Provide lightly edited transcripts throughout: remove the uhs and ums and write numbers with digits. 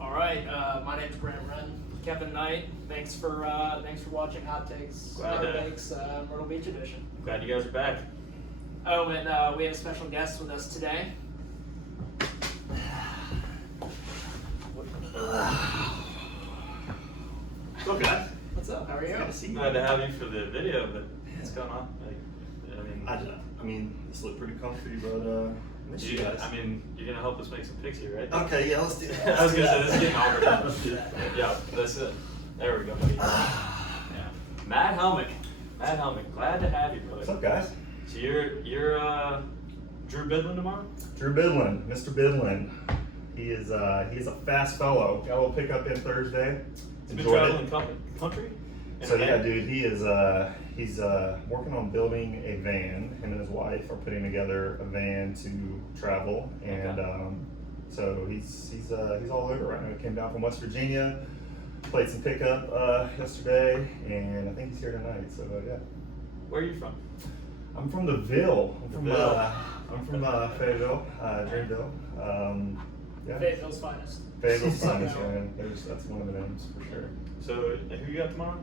All right, my name's Graham Wren. Kevin Knight, thanks for watching Hot Takes Myrtle Beach Edition. Glad you guys are back. Oh, and we have a special guest with us today. What's up, guys? What's up? How are you? Glad to have you for the video, but what's going on? I mean, this looked pretty comfy, but miss you guys. I mean, you're gonna help us make some picks here, right? Okay, yeah, let's do that. I was gonna say this is getting awkward. Let's do that. Yeah, that's it. There we go, buddy. Yeah. Matt Helmick, glad to have you, brother. What's up, guys? So you're Drew Bidlin tomorrow? Drew Bidlin, Mr. Bidlin. He is a fast fellow. Got a little pickup in Thursday. He's been traveling country. So yeah, dude, he's working on building a van. Him and his wife are putting together a van to travel, and so he's all over right now. He came down from West Virginia, played some pickup yesterday, and I think he's here tonight. So yeah. Where are you from? I'm from the Ville. I'm from Fayetteville, Dreamville. Yeah. Fayetteville's finest. Fayetteville's finest, man. That's one of the names for sure. So who you got tomorrow?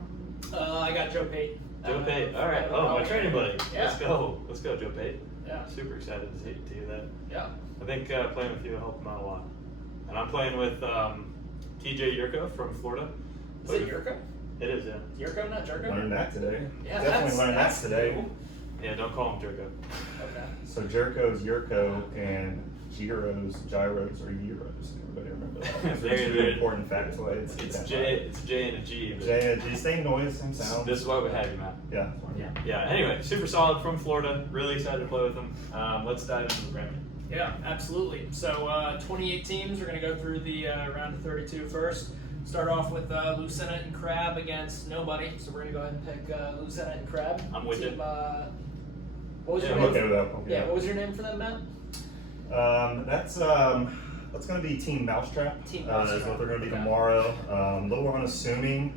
I got Joe Pate. Joe Pate. All right. Oh, my training buddy. Yeah. Let's go, Joe Pate. Yeah. Super excited to hear that. Yeah. I think playing with you will help him out a lot. And I'm playing with TJ Yurko from Florida. Is it Yurko? It is, yeah. Yurko, not Jerko? Learned that today. Yeah, Definitely learned that that's today. cool. Yeah, don't call him Jerko. Okay. So Jerko's Yurko and gyros are euros. Everybody remember that? It's very important factoid. It's J and a G. but J and G, same noise, same sound. This is why we have you, Matt. Yeah. Yeah. Anyway, super solid from Florida. Really excited to play with him. Let's dive into the bracket. Yeah, absolutely. So 28 teams. We're going to go through the round of 32 first. Start off with Lieutenant and Crab against nobody. So we're going to go ahead and pick Lieutenant and Crab. I'm with you. What was your I'm name? okay with that. Yeah, what was your name for them, Matt? That's going to be Team Mousetrap. Team That's Mousetrap. what they're going to be Okay. tomorrow. A little unnassuming.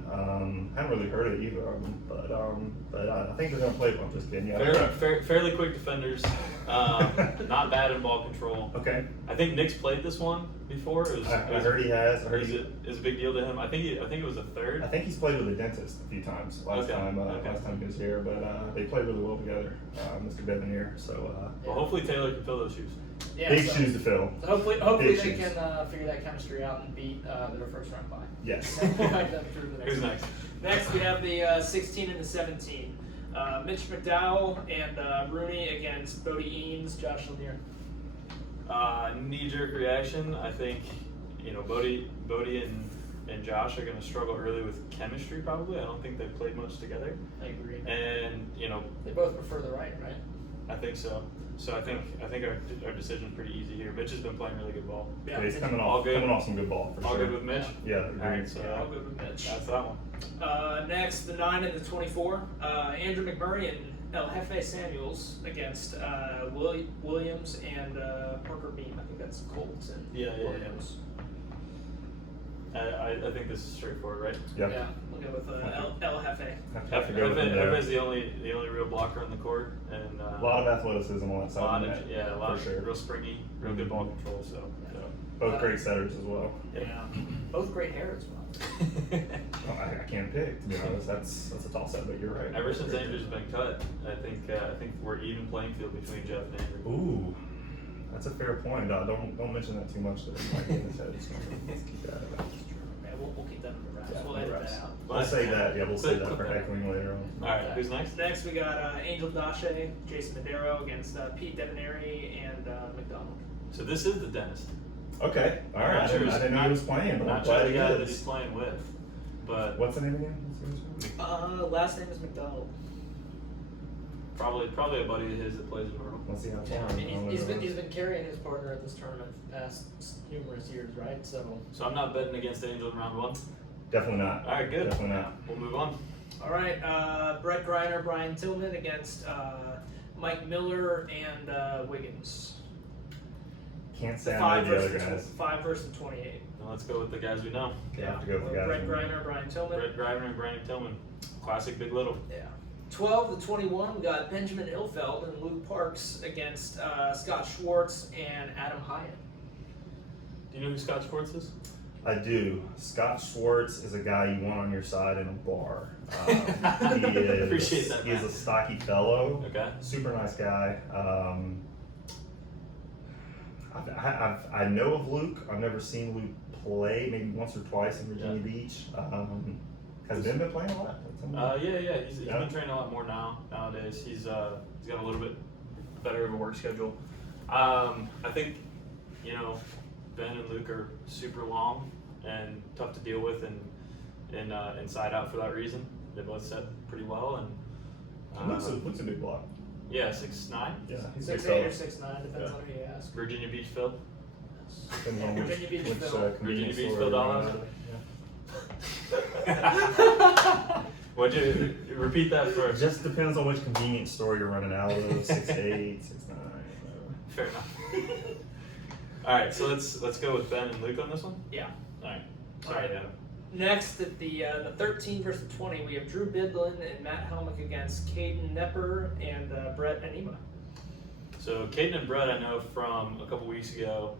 Haven't really heard of either of them, but I think they're going to play one. Just kidding. Yeah. Fairly quick defenders. Not bad in ball control. Okay. I think Nick's played this one before. I heard he has. I heard Is a big deal to him. I think it was a third. I think he's played with a dentist a few times last time he was here, but they played really well together, Mr. Bevan here. So Well, hopefully Taylor can fill those shoes. Yeah, big shoes to fill. So hopefully Big they shoes. can figure that chemistry out and beat their first round bye. Yes. We'll have them through the next Who's one. next? Next, we have the 16 and the 17. Mitch McDowell and Rooney against Bodie Eanes, Josh Lanier. Knee-jerk reaction. I think Bodie and Josh are going to struggle early with chemistry. Probably. I don't think they've played much together. I agree. And They both prefer the right? I think so. So I think our decision is pretty easy here. Mitch has been playing really good ball. Yeah, he's coming All off good. some good ball for All sure. good with Mitch. Yeah, All agreed. right, so Yeah, all good with Mitch. that's that one. Next, the 9 and the 24. Andrew McMurray and El Jefe Samuels against Williams and Parker Beam. I think that's Colts and Yeah. Williams. I think this is straightforward, right? Yep. Yeah, we'll go with El Jefe. Have to go with him there. Everybody's the only real blocker on the court, and A lot of athleticism on that a side. lot of of the net, a lot for of sure. real springy, real good ball control. So Both great setters as well. Yeah. Both great hair as well. Oh, I can't pick, to be honest. That's a toss up, but you're right. Ever since Andrew's been cut, I think we're even playing field between Jeff and Andrew. Ooh, that's a fair point. Don't mention that too much. That it might get in his head. So let's keep that about. Yeah, we'll keep that in the wraps. Yeah, We'll edit wraps. that out. We'll say that. Yeah, we'll say that for Clip that. heckling later on. All right, who's next? Next, we got Angel Dache, Jason Madero against Pete Devaneri and McDonald. So this is the dentist. Okay, all right. I didn't know he was playing, but I'm Not glad sure the he guy that is. he's playing with, but What's the name again? Last name is McDonald. probably a buddy of his that plays in Myrtle. Let's see how Yeah, far. I mean, he's been carrying his partner at this tournament the past numerous years, right? So. So I'm not betting against Angel in round one. Definitely not. All right, good. Definitely not. We'll move on. All right, Brett Griner, Brian Tillman against Mike Miller and Wiggins. Can't say I Five know the other versus guys. 5 versus 28. Now let's go with the guys we know. You have to go with the guys. Brett we know. Griner, Brian Tillman. Brett Grider and Brandon Tillman. Classic Big Little. Yeah. 12 to 21, we got Benjamin Ilfeld and Luke Parks against Scott Schwartz and Adam Hyatt. Do you know who Scott Schwartz is? I do. Scott Schwartz is a guy you want on your side in a bar. Appreciate that, He is man. a stocky fellow. Okay. Super nice guy. I know of Luke. I've never seen Luke play. Maybe once or twice in Virginia Beach. Has Ben been playing a lot? Yeah. He's been training a lot more nowadays. He's got a little bit better of a work schedule. I think, Ben and Luke are super long and tough to deal with and inside out for that reason. They both set pretty well and Luke's a big block. yeah, 6'9". Yeah, he's a big 6'8" fella. or 6'9", depends on who you ask. Virginia Beach Phil. Depends on Virginia Beach which Phil. convenience Virginia Beach store Phil you're dollars. at. Would you repeat that for? It just depends on which convenience store you're running out of. 6'8", 6'9". Fair enough. All right, so let's go with Ben and Luke on this one. Yeah. All right. All Sorry, right. Adam. Next, at the 13 versus 20, we have Drew Bidlin and Matt Helmick against Caden Nepper and Brett Anima. So Caden and Brett, I know from a couple weeks ago.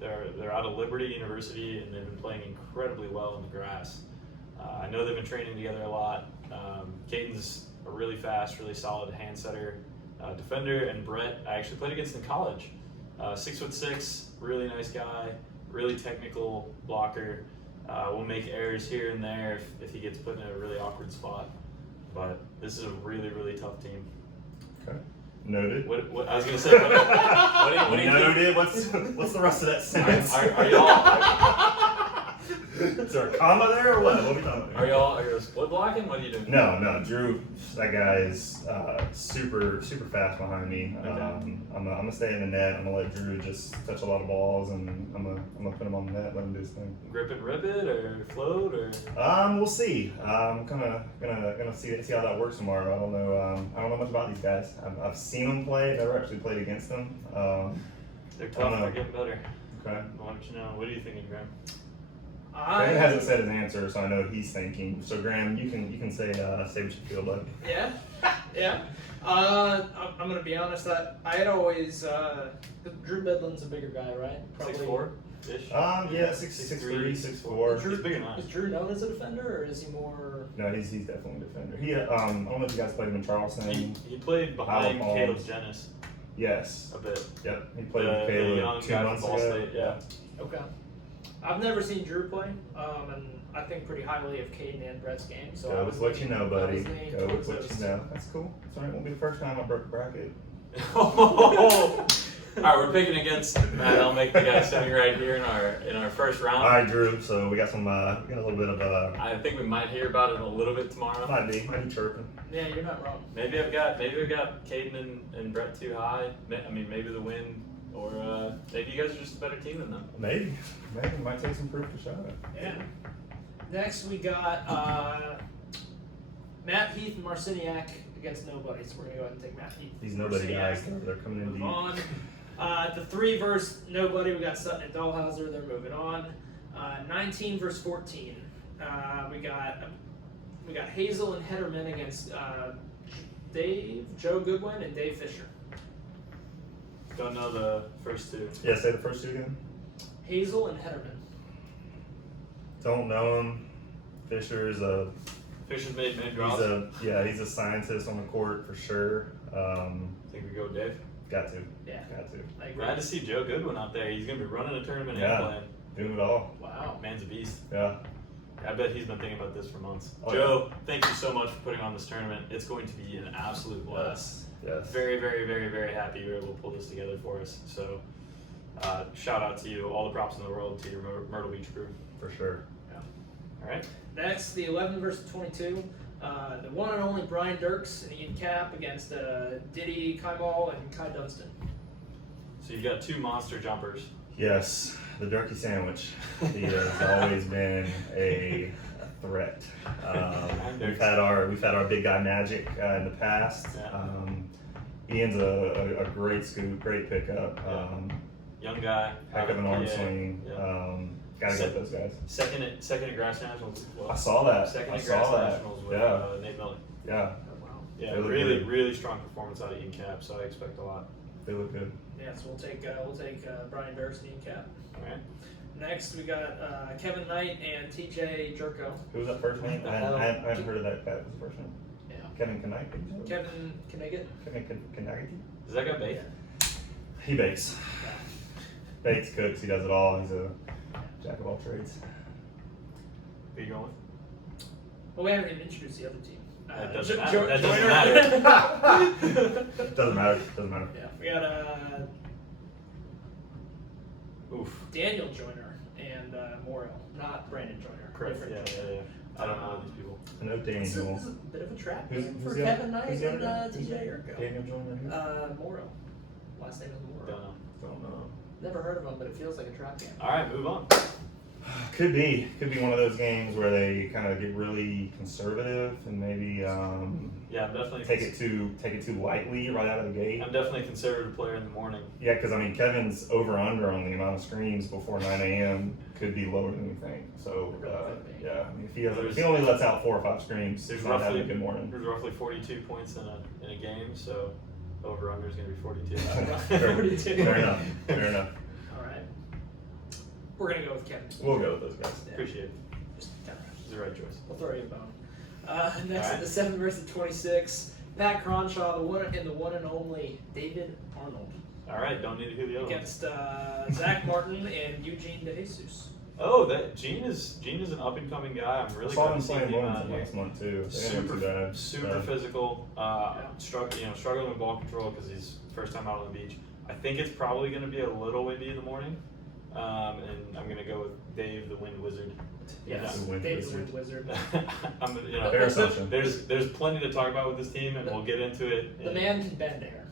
They're out of Liberty University and they've been playing incredibly well in the grass. I know they've been training together a lot. Caden's a really fast, really solid hand setter, defender, and Brett I actually played against in college. 6'6", really nice guy, really technical blocker. Will make errors here and there if he gets put in a really awkward spot. But this is a really, really tough team. Okay. Noted. What I was gonna say. What do you Noted. What's the rest of that sentence? Are y'all Is there a comma there or what? What are we talking about? are you split blocking? What are you doing? No, Drew, that guy is super fast behind me. Okay. I'm gonna stay in the net. I'm gonna let Drew just touch a lot of balls, and I'm gonna put him on the net, let him do his thing. Grip and rip it or float or? We'll see. I'm gonna see how that works tomorrow. I don't know much about these guys. I've seen them play. Never actually played against them. They're I tough. don't know. They're getting better. Okay. Why don't you know? What are you thinking, Graham? Graham hasn't said his answer, so I know what he's thinking. So Graham, you can say what you feel, bud. Yeah. I'm gonna be honest. I had always Drew Bidlin's a bigger guy, right? 6'4"-ish. Yeah, 6'3", 6'4". Drew, He's bigger than I. is Drew known as a defender, or is he more? No, he's definitely a defender. He I don't know if you guys played him in Charleston. He played behind Palms. Caleb Jennis Yes. a bit. Yep. He played The with Caleb young 2 guy from months Ball ago. State, yeah. Okay. I've never seen Drew play, and I think pretty highly of Caden and Brett's game. So I Go was with what you know, I buddy. was leaning Go with towards what those you know. That's cool. Sorry, it won't be the first time I broke a bracket. All right, we're picking against Matt Helmick, the guy sitting right here in our first round. All right, Drew. So we got we got a little bit of I think we might hear about it a little bit tomorrow. might be chirping. Yeah, you're not wrong. Maybe I've got Caden and Brett too high. I mean, maybe the win, or maybe you guys are just a better team than them. Maybe might take some proof to show it. Yeah. Next we got Matt Heath and Marciniak against nobody. So we're gonna go ahead and take Matt Heath. These nobody Marciniak. guys, they're coming in Move deep. on. The 3 versus nobody, we got Sutton and Dahlhauser. They're moving on. 19 versus 14. We got Hazel and Hederman against Joe Goodwin and Dave Fisher. Don't know the first two. Yeah, say the first two again. Hazel and Hederman. Don't know him. Fisher's Fisher's made mid he's draws. he's a scientist on the court for sure. Think we go with Dave. Got to. Yeah. I agree. Glad to see Joe Goodwin out there. He's gonna be running a tournament Yeah. and playing. Doing it all. Wow. Man's a beast. Yeah. I bet he's been thinking about this for months. Oh, Joe, thank you so much for putting on this tournament. It's going to be an absolute blast. Yes. Very, very, very, very happy you were able to pull this together for us. So, shout out to you. All the props in the world to your Myrtle Beach crew. For sure. All right. Next, the 11 versus 22. The one and only Brian Dirks and Ian Cap against Diddy Kaimal and Kai Dunstan. So you've got 2 monster jumpers. Yes. The Durkee sandwich. He has always been a threat. We've had our big guy Magic in the past. Yeah. Ian's a great scoop, great pickup. Young guy. Heck of an arm Yeah. swing. Yeah. Gotta get those guys. Second at Grass Nationals as well. I saw that. Second I at Grass saw that. Nationals with Yeah. Nate Miller. Yeah. Oh, wow. Yeah, They look really, good. really strong performance out of Ian Cap, so I expect a lot. They look good. Yeah, so we'll take Brian Dirks and Ian Cap. All right. Next, we got Kevin Knight and TJ Jerko. Who was that first name? I haven't heard of that guy. What was the first name? Yeah. Kevin Knight. Kevin Knight. Kevin Knight. Does that guy bake? He bakes. Bakes, cooks. He does it all. He's a jack of all trades. Who are you going with? Well, we haven't even introduced the other team. That doesn't matter. That doesn't matter. Doesn't matter. Yeah, we got Oof. Daniel Joyner and Morrow, not Brandon Joyner. Correct. Different Yeah, Joyner. yeah, yeah. I don't know these people. I know This is Daniel. a bit of a trap Who's- game who's for the other- Kevin Knight who's the and other guy? TJ Jerko. Daniel Joyner. Morrow. Last name is Morrow. Don't know. Don't know. Never heard of him, but it feels like a trap game. All right, move on. Could be one of those games where they kind of get really conservative and maybe Yeah, I'm definitely. take it too lightly right out of the gate. I'm definitely a conservative player in the morning. Yeah, because I mean Kevin's over under on the amount of screens before 9 a.m. could be lower than we think. So yeah, I mean if he only lets out 4 or 5 screens, There's he's not having roughly a good morning. There's roughly 42 points in a game, so over under is going to be 42. Fair, 42. fair enough. Fair enough. All right. We're going to go with Kevin. We'll go with those guys. Yeah. Appreciate it. Just kind of, It's the right choice. we'll throw you a bone. Next All at right. the 7 versus 26, Pat Cronshaw, the one and only David Arnold, All right, don't need to hear the other one. against Zach Martin and Eugene DeJesus. Oh, that Gene is an up and coming guy. I'm I really saw glad him to see playing him out Wilmington here. last month too. They didn't look too bad. Super physical. Struggling with ball control because he's first time out on the beach. I think it's probably going to be a little windy in the morning, and I'm going to go with Dave the Wind Wizard. Yes, The Wind David the Wizard. Wind Wizard. Fair assumption. There's plenty to talk about with this team, and we'll get into it. The man can bend air.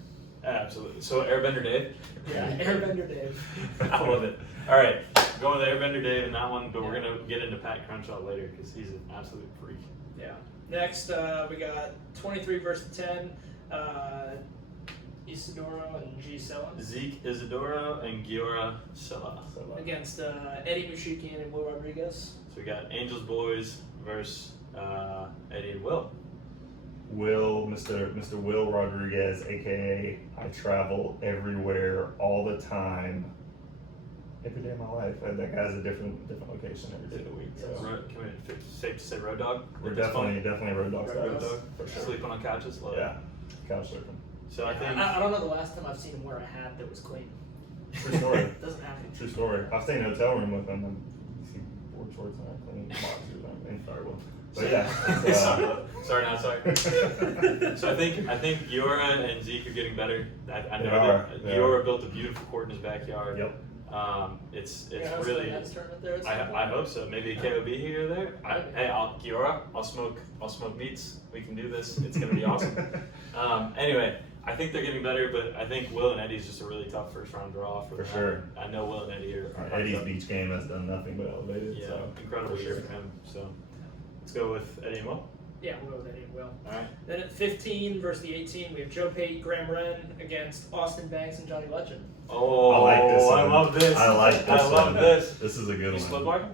Absolutely. So Airbender Dave. Yeah, Airbender Dave. I love it. All right, going with Airbender Dave in that one, but we're gonna get into Pat Crenshaw later because he's an absolute freak. Yeah. Next, we got 23 versus 10, Isidoro and G. Sella Zeke Isidoro and Giora Sella. against Eddie Mushikian and Will Rodriguez. So we got Angels Boys versus Eddie and Will. Mr. Will Rodriguez, aka I travel everywhere all the time. Every day of my life. That guy's a different location every day of the week. So Can we safe to say Road Dog? we're definitely road dog Road status. Dog. For sure. Sleeping on couches. Love it. Yeah. Couch surfing. So I think I don't know the last time I've seen him wear a hat that was clean. True story. Doesn't happen. True story. I've stayed in a hotel room with him and you see board shorts and I clean boxers and inflatable. But yeah. sorry, not sorry. So I think Giora and Zeke are getting better. I They know are, that they Giora are. built a beautiful court in his backyard. Yep. It's Yeah, really. Nets tournament there at some I point. hope so. Maybe a KOB here or there. Giora, I'll smoke meats. We can do this. It's gonna be awesome. Anyway, I think they're getting better, but I think Will and Eddie's just a really tough first round draw for For them. sure. I know Will and Eddie are Eddie's beach game has done nothing but elevated. Yeah, So incredible for year sure. for him. So let's go with Eddie and Will. Yeah, we'll go with Eddie and Will. All right. Then at 15 versus the 18, we have Joe Pate, Graham Wren against Austin Banks and Johnny Legend. Oh, I like this I one. love this. I like this I love one. this. This is a good You one. split bar?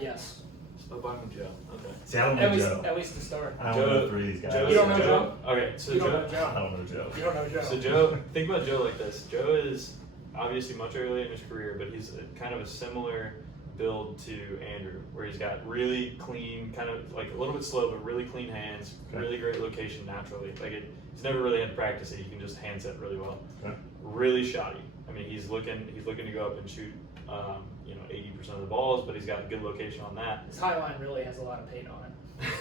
Yes. Split bar with Joe. Okay. See, I don't know At least, Joe. at least to start. I don't know 3 of these guys. You don't know Joe? Okay, so You don't Joe. know I Joe. don't know Joe. You don't know Joe. So Joe, think about Joe like this. Joe is obviously much earlier in his career, but he's kind of a similar build to Andrew, where he's got really clean, kind of like a little bit slow, but really clean hands, Okay. really great location naturally. He's never really had to practice it. He can just hand set really well. Okay. Really shoddy. I mean, he's looking to go up and shoot, 80% of the balls, but he's got a good location on that. His high line really has a lot of paint on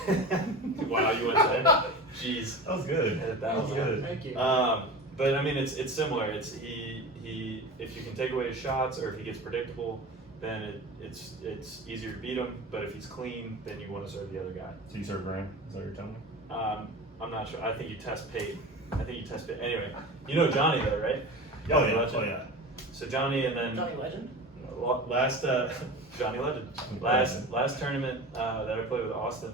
it. Wow, you went there. Jeez. That was good. That That was was good. Thank you. But I mean, it's similar. It's he if you can take away his shots or if he gets predictable, then it's easier to beat him. But if he's clean, then you want to serve the other guy. So you serve Graham? Is that what you're telling me? I'm not sure. I think you test Pate. Anyway, you know Johnny though, right? Oh yeah. Legend. Oh yeah. So Johnny and then Johnny Legend? last Johnny Legend. Last tournament that I played with Austin,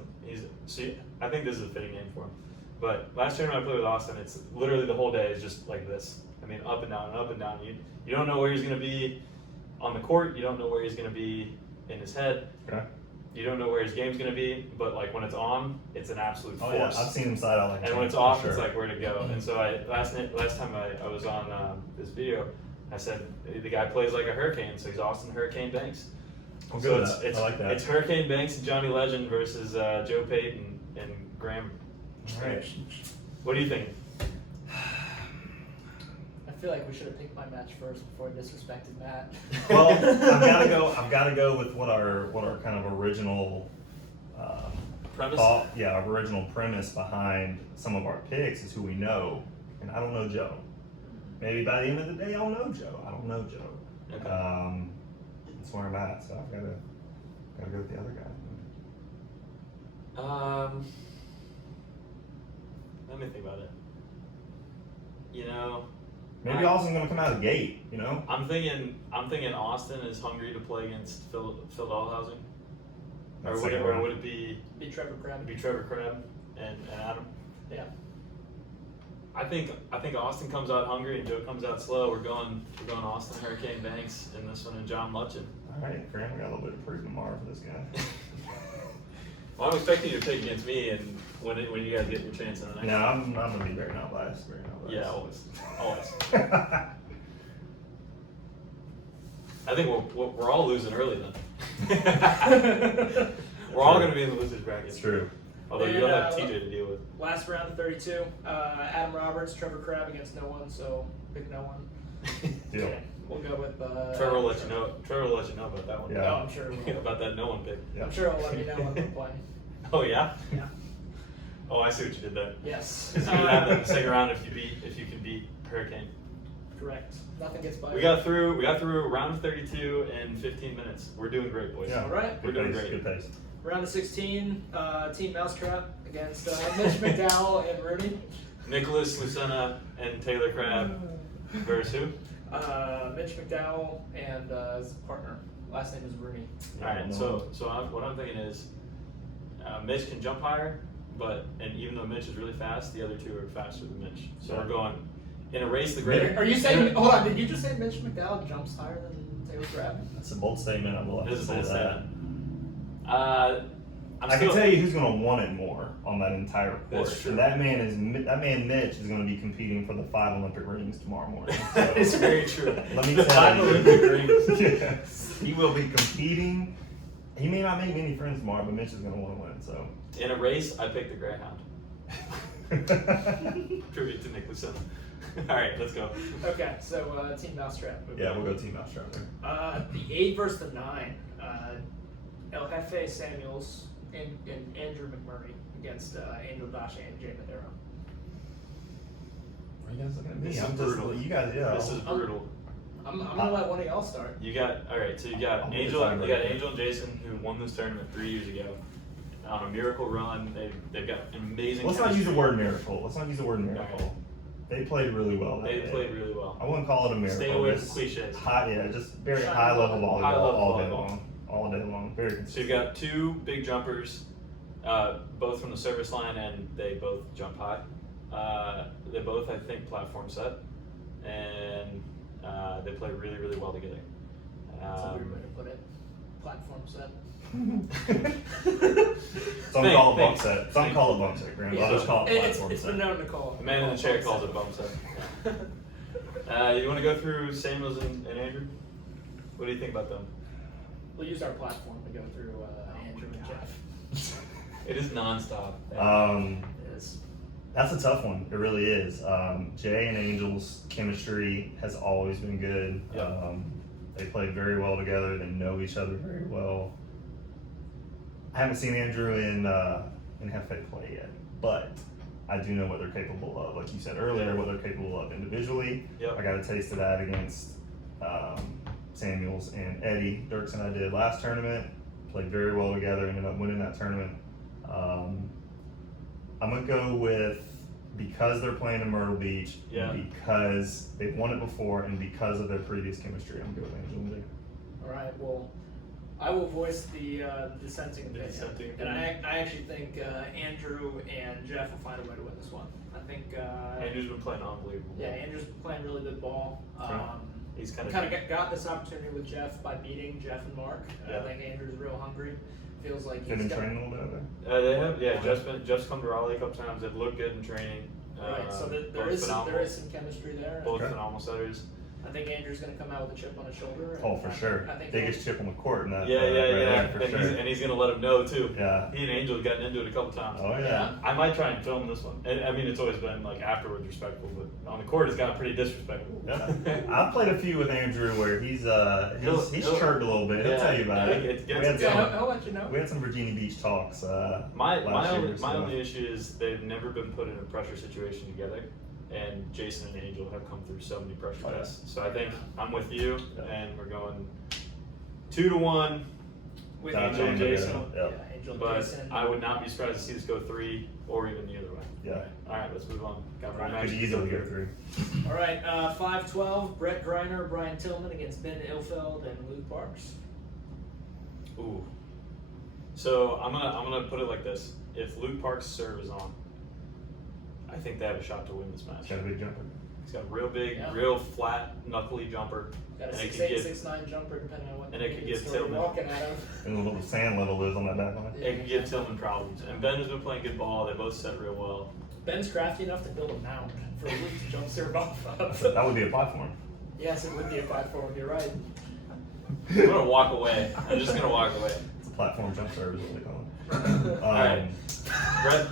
I think this is a fitting name for him. But last tournament I played with Austin, it's literally the whole day is just like this. I mean, up and down and up and down. You don't know where he's gonna be on the court. You don't know where he's gonna be in his head. Okay. You don't know where his game's gonna be. But like when it's on, it's an absolute Oh force. yeah. I've seen him side out like And when it's for off, sure. it's like where to go. And so last time I was on this video, I said the guy plays like a hurricane, so he's Austin Hurricane Banks. I'm So good with that. I like that. It's Hurricane Banks and Johnny Legend versus Joe Payton and Graham. All right. What do you think? I feel like we should have picked my match first before I disrespected Matt. Well, I've got to go with what our kind of original Premise? thought. Yeah, our original premise behind some of our picks is who we know, and I don't know Joe. Maybe by the end of the day, I'll know Joe. I don't know Joe. Okay. That's where I'm at. So I've got to go with the other guy. Let me think about it. You know, Maybe Austin's gonna come out of the gate. You know. I'm thinking Austin is hungry to play against Phil Dahlhausen. Or That's would, second or round. would it be Trevor Crabbe. Trevor Crabbe and Adam? Yeah. I think Austin comes out hungry and Joe comes out slow. We're going Austin Hurricane Banks in this one and John Lutchen. All right, Graham, we got a little bit of proof tomorrow for this guy. Well, I'm expecting you to pick against me, and when you guys get your chance in the next. No, I'm gonna be very not biased. Very not biased. Yeah, always. I think we're all losing early then. We're all going to be in the losers bracket. It's true. Although And, you'll have TJ to deal with. Last round of 32. Adam Roberts, Trevor Crabbe against no one, so pick no one. Deal. Okay, we'll go with. Trevor will let you know. Trevor will let you know about that one. Yeah. Oh, I'm sure. He will. About that no one pick. Yeah. I'm sure he'll let me know when we're playing. Oh yeah. Yeah. Oh, I see what you did there. Yes. Because you can have that in the second round if you can beat Hurricane. Correct. Nothing gets by. We got through round of 32 in 15 minutes. We're doing great, boys. Yeah. All right. We're doing great. Good pace. Round of 16. Team Mousetrap against Mitch McDowell and Rooney. Nicholas Lucena and Taylor Crabbe versus who? Mitch McDowell and his partner. Last name is Rooney. All right. So what I'm thinking is, Mitch can jump higher, and even though Mitch is really fast, the other two are faster than Mitch. So we're going in a race. The great. Are you saying? Hold on. Did you just say Mitch McDowell jumps higher than Taylor Crabbe? That's a bold statement. I will have This to is a say bold that. statement. I can tell you who's going to want it more on that entire course. That's true. And that man Mitch is going to be competing for the 5 Olympic rings tomorrow morning. That is very true. Let me The tell 5 you. Olympic rings. Yes. He will be competing. He may not make many friends tomorrow, but Mitch is going to want to win. So. In a race, I picked the Greyhound. Tribute to Nick Lucena. All right, let's go. Okay, so Team Mousetrap. Yeah, we'll go Team Mousetrap there. The 8 versus the 9. El Jefe Samuels and Andrew McMurray against Angel Dasha and Jay Madero. Are you guys looking at me? This is I'm brutal. Just, you guys, yeah. This is brutal. I'm gonna let one of y'all start. You got So you got I'll be Angel. the You got tiebreaker. Angel and Jason who won this tournament 3 years ago on a miracle run. They've got an amazing. Let's not use the chemistry. word miracle. Let's not use the word miracle. They played really well. That They day. played really well. I wouldn't call it a miracle. Stay away from Just cliches. just very High high level level. volleyball High level all day volleyball. long. All day long. Very So consistent. you've got 2 big jumpers, both from the service line, and they both jump high. They both, I think, platform set, and they play really, really well together. That's a weird way to put it. Platform set. Some call it bump set. Some call it bump set, Graham. Yeah. Others call it platform It's set. been known to call. The man in the chair calls it bump set. You want to go through Samuels and Andrew? What do you think about them? We'll use our platform to go through Andrew and Jeff. It is nonstop. It is. That's a tough one. It really is. Jay and Angel's chemistry has always been good. Yeah. They play very well together. They know each other very well. I haven't seen Andrew in Hefe play yet, but I do know what they're capable of. Like you said earlier, what they're capable of individually. Yep. I got a taste of that against Samuels and Eddie. Dirks and I did last tournament. Played very well together. Ended up winning that tournament. I'm gonna go with, because they're playing in Myrtle Beach, Yeah. because they've won it before, and because of their previous chemistry, I'm good with Angel and Jay. All right. Well, I will voice the dissenting opinion. dissenting And opinion. I actually think Andrew and Jeff will find a way to win this one. I think. Andrew's been playing unbelievable. Yeah, Andrew's playing really good ball. He's kind Kind of of got this opportunity with Jeff by beating Jeff and Mark. Yeah. I think Andrew's real hungry. Feels like Been he's in got. training a little bit over there. They have, yeah. Jeff's come to Raleigh a couple times. They've looked good in training. Right, so there both is phenomenal, some chemistry there. both Okay. phenomenal setters. I think Andrew's going to come out with a chip on his shoulder. And Oh, for sure. I think Biggest chip on the court in that. Yeah, for and, sure. he's going to let him know too. Yeah. He and Angel have gotten into it a couple times. Oh yeah. I might try and film this one. And, I mean, it's always been like afterwards respectful, but on the court it's gotten pretty disrespectful. Yeah. I've played a few with Andrew where he's chirped a little bit. He'll Yeah, tell you about yeah, it. it gets- We had Yeah, some- I'll let you know. We had some Virginia Beach talks. My last year, only so. issue is they've never been put in a pressure situation together, and Jason and Angel have come through so many pressure Oh, yeah. tests. So I think I'm with you, Yeah. and we're going 2-1 With Down Angel and to Jason. Yeah. Yeah, Angel and But Jason. I would not be surprised to see this go 3 or even the other way. Yeah. All right, let's move on. Got my Could match. easily go through. All right, 5-12, Brett Griner, Brian Tillman against Ben Ilfeld and Luke Parks. Ooh. So I'm gonna put it like this: if Luke Parks' serve is on, I think they have a shot to win this match. He's got a big jumper. He's got a real big, Yeah. real flat, knuckly jumper. Got a And it 6'8", could get- 6'9" jumper, depending on what and it could needed get story Tillman. you're walking out of. And the little sand level is on that back line. It can give Tillman problems. And Ben has been playing good ball. They both set real well. Ben's crafty enough to build a mound for Luke to jump serve off of. That would be a platform. Yes, it would be a platform, you're right. I'm gonna walk away. I'm just gonna walk away. It's a platform jump serve is what they call it. All right.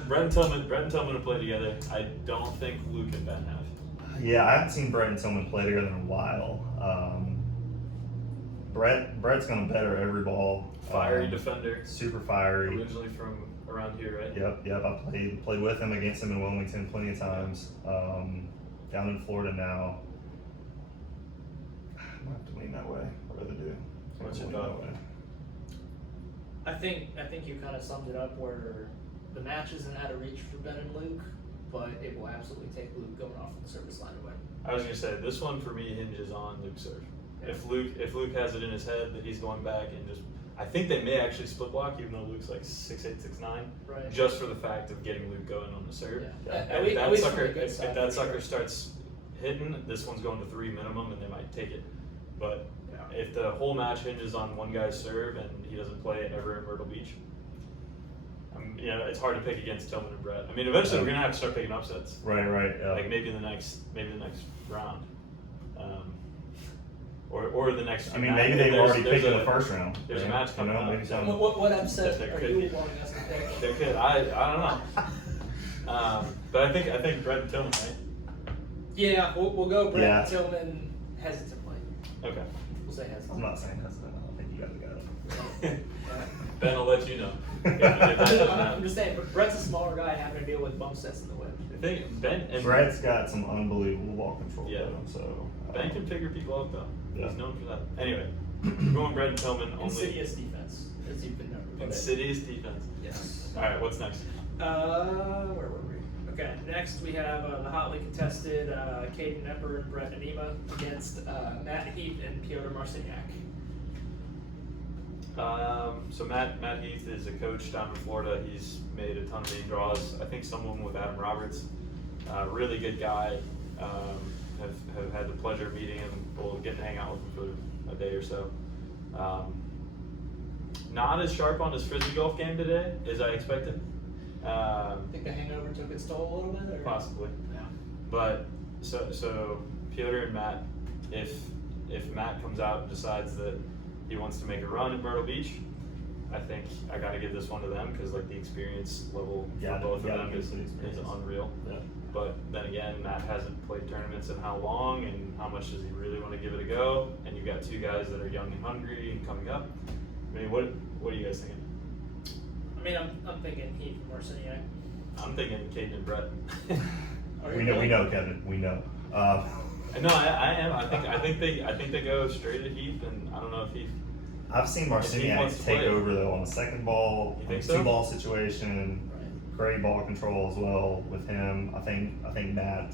Brett and Tillman have played together. I don't think Luke and Ben have. Yeah, I haven't seen Brett and Tillman play together in a while. Brett's gonna better every ball. Fiery defender. Super fiery. Originally from around here, right? Yep. I played with him, against him in Wilmington plenty of times. Down in Florida now. I might have to lean that way. I'd rather do. What's your Lean that thought? way. I think you kind of summed it up where the match isn't out of reach for Ben and Luke, but it will absolutely take Luke going off the service line to win. I was gonna say this one for me hinges on Luke's serve. If Luke has it in his head that he's going back and just, I think they may actually split block, even though Luke's like 6'8", 6'9", Right. just for the fact of getting Luke going on the serve. Yeah. If At least that from sucker, the good if side, that for sucker sure. starts hitting, this one's going to 3 minimum, and they might take it. But Yeah. if the whole match hinges on one guy's serve and he doesn't play ever in Myrtle Beach, it's hard to pick against Tillman and Brett. I mean, eventually we're gonna have to start picking upsets. Right. Like maybe the next round, or the next. I mean, maybe they've already picked in the first round. There's a Yeah, match coming up. Maybe some. What upset There are could you be. wanting us to pick? They could. I don't know. But I think Brett and Tillman, right? Yeah, we'll go Brett Yeah. Tillman hesitantly. Okay. We'll say I'm hesitant. not saying hesitant. I think you guys got it. Ben will let you know. If that doesn't I'm happen. just saying, Brett's a smaller guy having to deal with bump sets in the wind. I think Ben and Brett's got some unbelievable ball control. Yeah. Though, so Ben can figure people out though. Yeah. He's known for that. Anyway, we're going Brett and Tillman only. Insidious defense, as you can never put it. Insidious defense. Yes. All right, what's next? Where were we? Okay, next we have the hotly contested Caden Epper and Brett Anima against Matt Heath and Piotr Marciniak. So Matt Heath is a coach down in Florida. He's made a ton of main draws. I think some of them with Adam Roberts. Really good guy. Have had the pleasure of meeting him. We'll get to hang out with him for a day or so. Not as sharp on his frisbee golf game today as I expected. I think the hangover took its toll a little bit, or? Possibly. Yeah. But so Piotr and Matt, if Matt comes out and decides that he wants to make a run at Myrtle Beach, I think I got to give this one to them because like the experience level Yeah, for both of yeah, them is the experience. unreal. Yeah. But then again, Matt hasn't played tournaments in how long, and how much does he really want to give it a go? And you've got two guys that are young and hungry and coming up. I mean, what are you guys thinking? I mean, I'm thinking Heath and Marciniak. I'm thinking Caden and Brett. Are you We really? know, Kevin. We know. No, I am. I think they go straight at Heath, and I don't know if Heath. I've seen If he wants Marciniak to take play. over though on the second ball, You think on so? 2-ball situation. Right. Great ball control as well with him. I think Matt.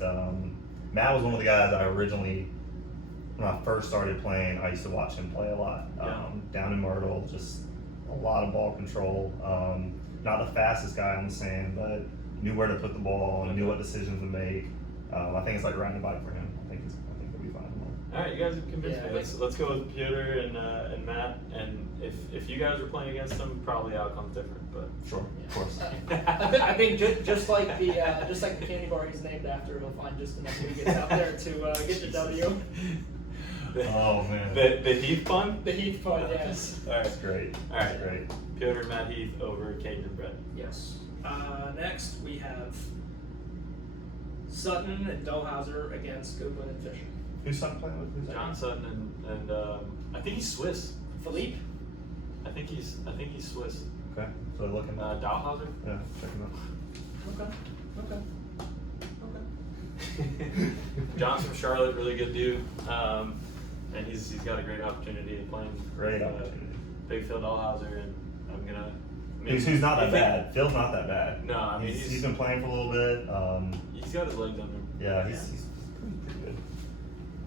Matt was one of the guys I originally, when I first started playing, I used to watch him play a lot. Yeah. Down in Myrtle, just a lot of ball control. Not the fastest guy on the sand, but knew where to put the ball and knew what decisions to make. I think it's like riding a bike for him. I think he'll be fine. All right, you guys have convinced Yeah, me. Let's go with Piotr and Matt. And if you guys were playing against them, probably the outcome's different. But Sure, of course. I think just like the candy bar he's named after, he'll find just enough when he gets out there to get the W. Oh man. The Heath pun? The Heath pun, yes. Alright. That's great. Alright. That's great. Piotr and Matt Heath over Caden and Brett. Yes. Next, we have Sutton and Dahlhauser against Goodwin and Fisher. Who's Sutton playing with? Who's that? John Sutton and I think he's Swiss. Philippe? I think he's Swiss. Okay. So looking. Dahlhauser? Yeah. Check him out. Okay. John's from Charlotte, really good dude, and he's got a great opportunity of playing. Great opportunity. Big Phil Dahlhauser, and I'm gonna. Who's not that bad? Phil's not that bad. No, I mean he's been playing for a little bit. He's got his legs under him. Yeah, he's pretty good.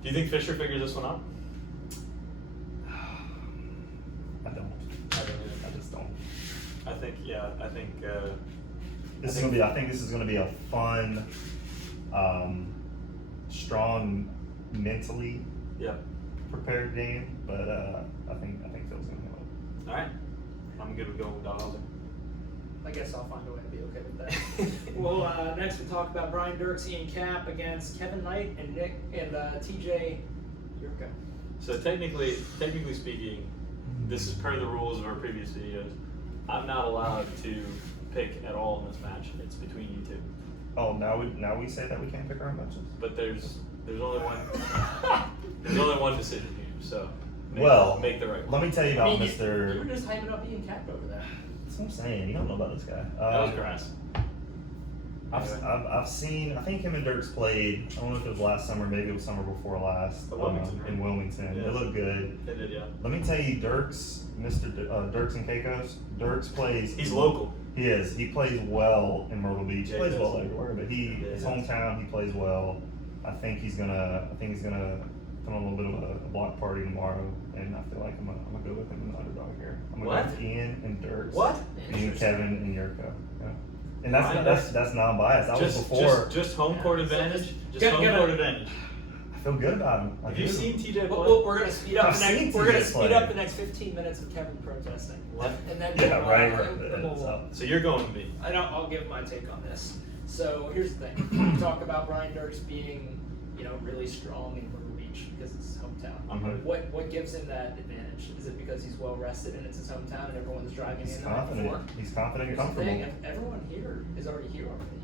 Do you think Fisher figures this one out? I don't. I just don't. I think This is gonna be. I think this is gonna be a fun, strong, mentally Yeah. prepared game. But I think Phil's gonna handle it. All right. I'm good with going with Dahlhauser. I guess I'll find a way to be okay with that. Well, next we'll talk about Brian Dirks, Ian Cap against Kevin Knight and Nick and TJ Yurka. So technically speaking, this is per the rules of our previous videos. I'm not allowed to pick at all in this match. It's between you two. Oh, now we say that we can't pick our own matches. But there's only one decision here. So make the right one. Let me tell you about You were Mr. just hyping up Ian Cap over there. That's what I'm saying. You don't know about this guy. That was grass. I've seen. I think him and Dirks played. I don't know if it was last summer. Maybe it was summer before last. Wilmington, right? In Wilmington. Yeah. It looked good. They did, yeah. Let me tell you, Dirks, Dirks and Caicos. Dirks plays. He's local. He is. He plays well in Myrtle Beach. Yeah, He plays he well does. everywhere, but Yeah, his he does. hometown. He plays well. I think he's gonna put on a little bit of a block party tomorrow, and I feel like I'm gonna go with him in the underdog here. I'm gonna What? go with Ian and Dirks. What? And Kevin and Yurko. Yeah. And Ryan that's non-biased. That was before. Just home court Yeah. advantage. Just Get- home get court a- advantage. I feel good about him. I Have you do. seen TJ play? We're gonna speed up. I've seen We're gonna TJ speed play. up the next 15 minutes of Kevin protesting. What? And then Yeah, right. then we'll- So you're going with me. I'll give my take on this. So here's the thing. We talk about Brian Dirks being, really strong in Myrtle Beach because it's his hometown. I'm ready. What gives him that advantage? Is it because he's well rested and it's his hometown and everyone's driving He's in the night confident. before? He's confident and Here's the thing, comfortable. everyone here is already here already.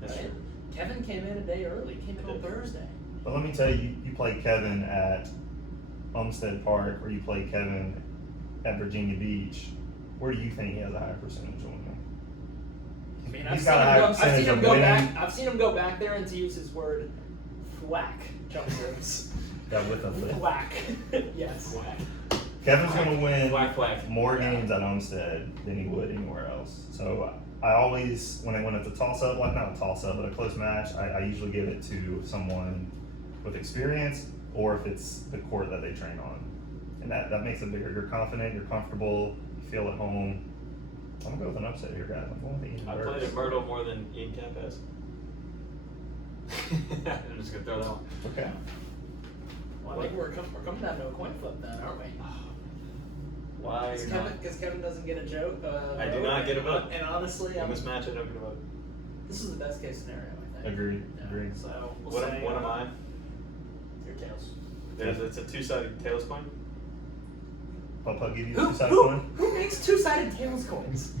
That's right? true. Kevin came in a day early. Came in on Thursday. But let me tell you, you play Kevin at Olmsted Park or you play Kevin at Virginia Beach. Where do you think he has a higher percentage of winning? I mean, He's got a higher percentage of winning. I've seen him go back there and to use his word, whack jump rooms. Got with a flip. Whack. Yes. Whack. Kevin's going to win Whack. more games at Olmsted than he would anywhere else. So I always, when it's a toss-up, like not a toss-up, but a close match, I usually give it to someone with experience or if it's the court that they train on. And that makes it bigger. You're confident, you're comfortable, you feel at home. I'm going to go with an upset here, guys. I'm going with Ian I Dirks. played at Myrtle more than Ian Cap has. I'm just gonna throw that one. Okay. Well, I think we're coming down to a coin flip then, aren't we? Why? Because Kevin doesn't get a joke. I do not get a vote. And honestly, In this match, I don't get a vote. this is the best case scenario, I think. Agreed. Yeah. Agreed. So we'll What say, am I? Your tails. It's a two-sided tails coin. Papa give you a two-sided coin? Who makes two-sided tails coins?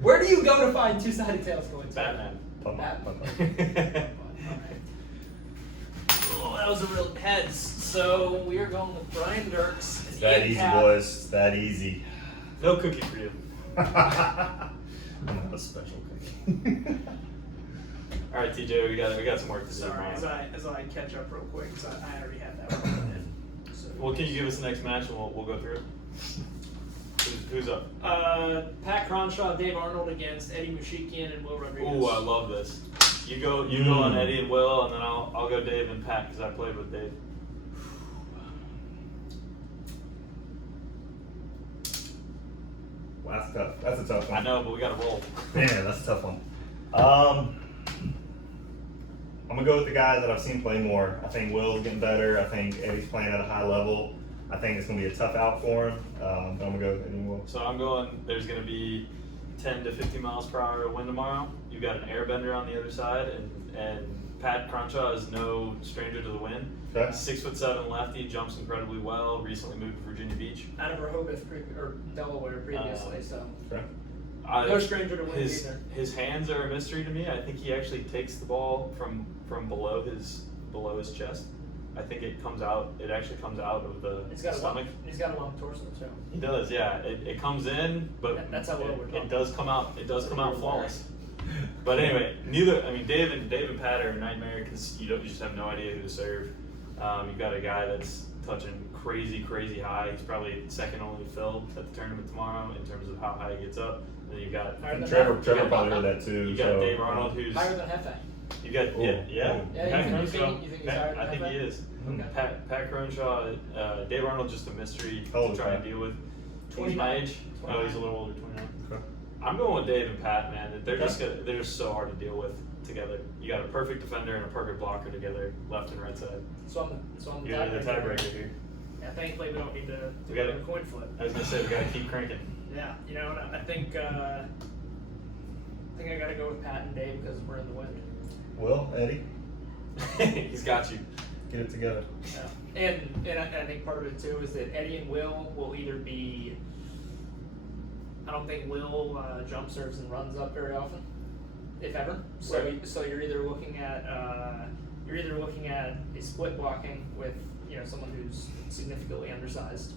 Where do you go to find two-sided tails coins? Batman. Papa. Oh, that was a real heads. So we are going with Brian Dirks. It's that easy, boys. It's that easy. No cookie for you. I'm not a special cookie. All right, TJ, we got some work to do. Sorry, as I catch up real quick, because I already have that one. So, Well, can you give us the next match and we'll go through it? Who's up? Pat Cronshaw, Dave Arnold against Eddie Mushikian and Will Rodriguez. Ooh, I love this. You go on Eddie and Will, and then I'll go Dave and Pat because I played with Dave. Wow, that's tough. That's a tough one. I know, but we got to roll. Man, that's a tough one. I'm gonna go with the guys that I've seen play more. I think Will's getting better. I think Eddie's playing at a high level. I think it's gonna be a tough out for him. But I'm gonna go with Eddie and Will. So I'm going. There's going to be 10 to 50 miles per hour wind tomorrow. You've got an airbender on the other side, and Pat Cronshaw is no stranger to the wind. Okay. 6'7" lefty, jumps incredibly well. Recently moved to Virginia Beach. Out of Rehoboth or Delaware previously, so Okay. no stranger to wins either. His hands are a mystery to me. I think he actually takes the ball from below his chest. I think it actually comes out of the stomach. He's got a long torso too. He does, yeah. It comes in, but That's how well we're talking. it does come out. It does come out flawless. But anyway, Dave and Pat are a nightmare because you just have no idea who to serve. You've got a guy that's touching crazy high. He's probably second only to Phil at the tournament tomorrow in terms of how high he gets up. And then you've got Trevor probably heard that too. You got Dave Arnold, who's higher than Hefe. You got Yeah, you think he's higher than I think Hefe? he is. Okay. Pat Cronshaw, Dave Arnold, just a mystery How old to is try Pat? and deal with. 29. He's my age. Oh, he's a little older, 29. Okay. I'm going with Dave and Pat, man. They're just so hard to deal with together. You got a perfect defender and a perfect blocker together, left and right side. So I'm the You're the tiebreaker here. Yeah, thankfully we don't need to We do gotta- a coin flip. I was gonna say we gotta keep cranking. Yeah, you know, and I think I gotta go with Pat and Dave because we're in the wind. Will, Eddie, He's got you. get it together. Yeah. And I think part of it too is that Eddie and Will either be. I don't think Will jump serves and runs up very often, if ever. So Right. so you're either looking at a split blocking with someone who's significantly undersized,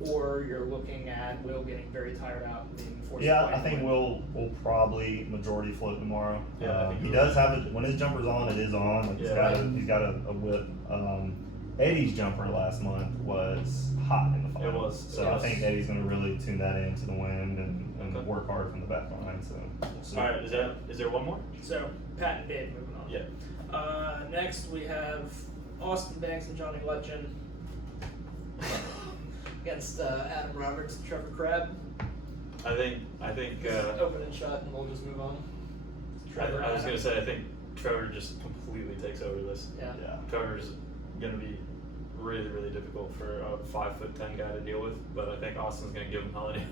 or you're looking at Will getting very tired out and being forced. Yeah, to play I think in the wind. we'll probably majority float tomorrow. Yeah, I think he he does have it when his jumper's on. It is on. Like, Yeah. he's got a whip. Eddie's jumper last month was hot in the final. It was. So It I was. think Eddie's going to really tune that into the wind and Okay. work hard from the back line. So we'll see. All right, is there one more? So Pat and Dave moving on. Yeah. Next we have Austin Banks and Johnny Letchin against Adam Roberts and Trevor Crabb. I think. Open and shut, and we'll just move on. Trevor I was and gonna Adam. say I think Trevor just completely takes over this. Yeah. Yeah. Trevor's gonna be really difficult for a 5'10" guy to deal with, but I think Austin's gonna give him holiday.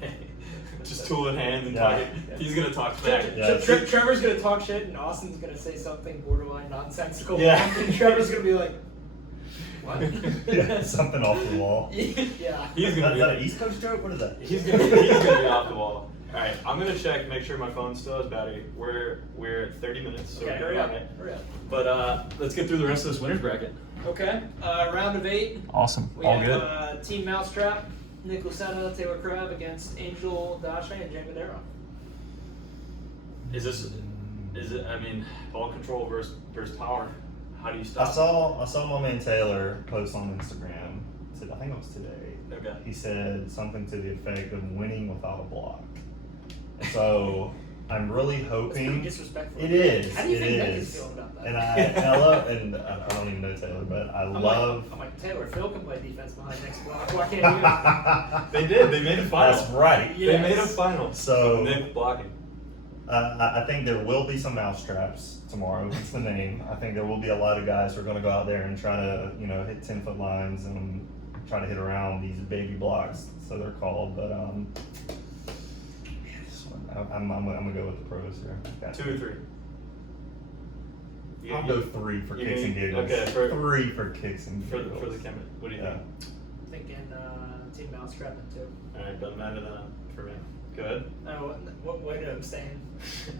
Just tool in hand and Yeah. talk it. He's gonna talk back. Yeah. Trevor's gonna talk shit, and Austin's gonna say something borderline nonsensical. Yeah. And Trevor's gonna be like, "What?" Yeah, something off the wall. Yeah. He's Is gonna be. that an East Coast joke? What is that? He's gonna be off the wall. All right, I'm gonna check, make sure my phone still has battery. We're at 30 minutes, so Okay, we're hurry good up. on it. Hurry up. But let's get through the rest of this winners bracket. Okay. Round of 8. Awesome. We have Team Mousetrap, Nick Lucena, Taylor Crabb against Angel Dache and Jay Madero. Is it? I mean, ball control versus power. How do you I stop? saw my man Taylor post on Instagram. I think it was today. Okay. He said something to the effect of winning without a block. So I'm really That's hoping pretty disrespectful. it is. How do you it think Nick is. is feeling about that? And I love, and I don't even know Taylor, but I love. I'm like, Taylor, Phil can play defense behind Nick's block. Why can't you? They did. They made a final. That's right. Yeah. They made a final. So Nick blocking. I think there will be some mousetraps tomorrow. It's the name. I think there will be a lot of guys who are going to go out there and try to, hit 10-foot lines and try to hit around these baby blocks, so they're called. But I'm gonna go with the pros here. Okay. 2 or 3. I'll go 3 for you kicks and mean- giggles. okay, for- 3 for kicks and For giggles. the Kemet. What do you Yeah. think? Thinking Team Mousetrap and 2. All right, doesn't matter then for me. Good. No, what way to abstain?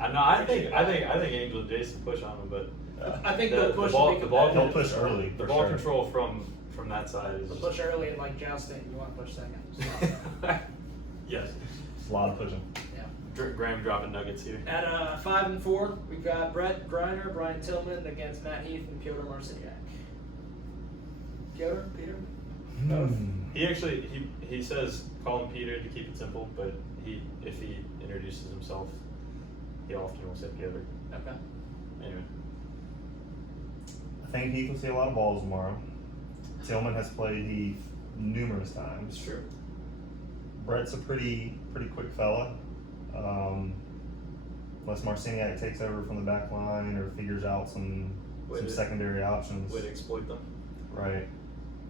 I know. I think Angel and Jason push on him, but I think the they'll push ball- and be the ball- They'll competitive. push early. the for ball sure. control from that side is They'll push early and like jousting. You want to push second. So, yes. It's a lot of pushing. yeah. Graham dropping nuggets here. At 5 and 4, we've got Brett Griner, Brian Tillman against Matt Heath and Piotr Marciniak. Piotr? Peter? He actually he says call him Peter to keep it simple, but if he introduces himself, he often will say Piotr. Okay. Anyway. I think Heath will see a lot of balls tomorrow. Tillman has played Heath numerous times. It's true. Brett's a pretty quick fella. Unless Marciniak takes over from the back line or figures out some secondary options. Way to exploit them. Right.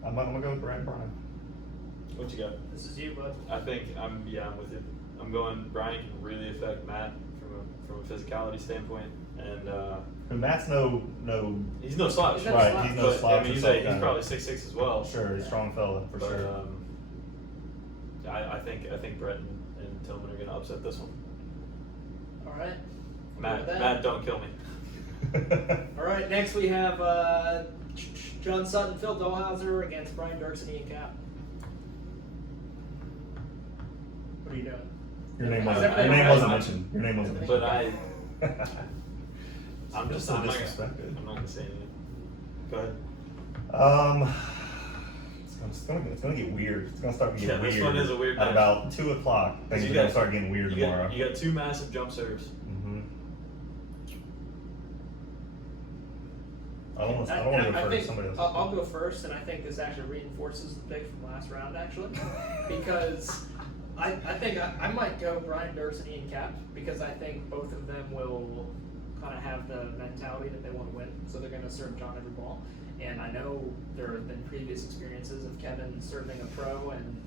I'm gonna go with Brett and Brian. What you got? This is you, bud. I think I'm with you. I'm going. Brian can really affect Matt from a from a physicality standpoint, and And Matt's no, he's no slouch. He's no right, slouch. he's no But, slouch. I mean, he's himself, probably 6'6" as well. Sure, he's a strong fella, for But, sure. I think Brett and Tillman are going to upset this one. All right. Matt, don't kill me. All right. Next we have John Sutton, Phil Dahlhauser against Brian Dirks and Ian Cap. What are you doing? Your name Is wasn't. everything Your name all wasn't right? mentioned. Your name wasn't But mentioned. I'm just so I'm not disrespected. going to say anything. Go ahead. It's gonna get weird. It's gonna start getting Yeah, weird. this one is a weird At match. about 2:00, things You are got- gonna start getting weird tomorrow. You got 2 massive jump serves. Mm-hmm. I don't want to go I first. think Somebody else. I'll go first, and I think this actually reinforces the pick from last round, actually, because I think I might go Brian Dirks and Ian Cap because I think both of them will kind of have the mentality that they want to win, so they're going to serve John every ball. And I know there have been previous experiences of Kevin serving a pro and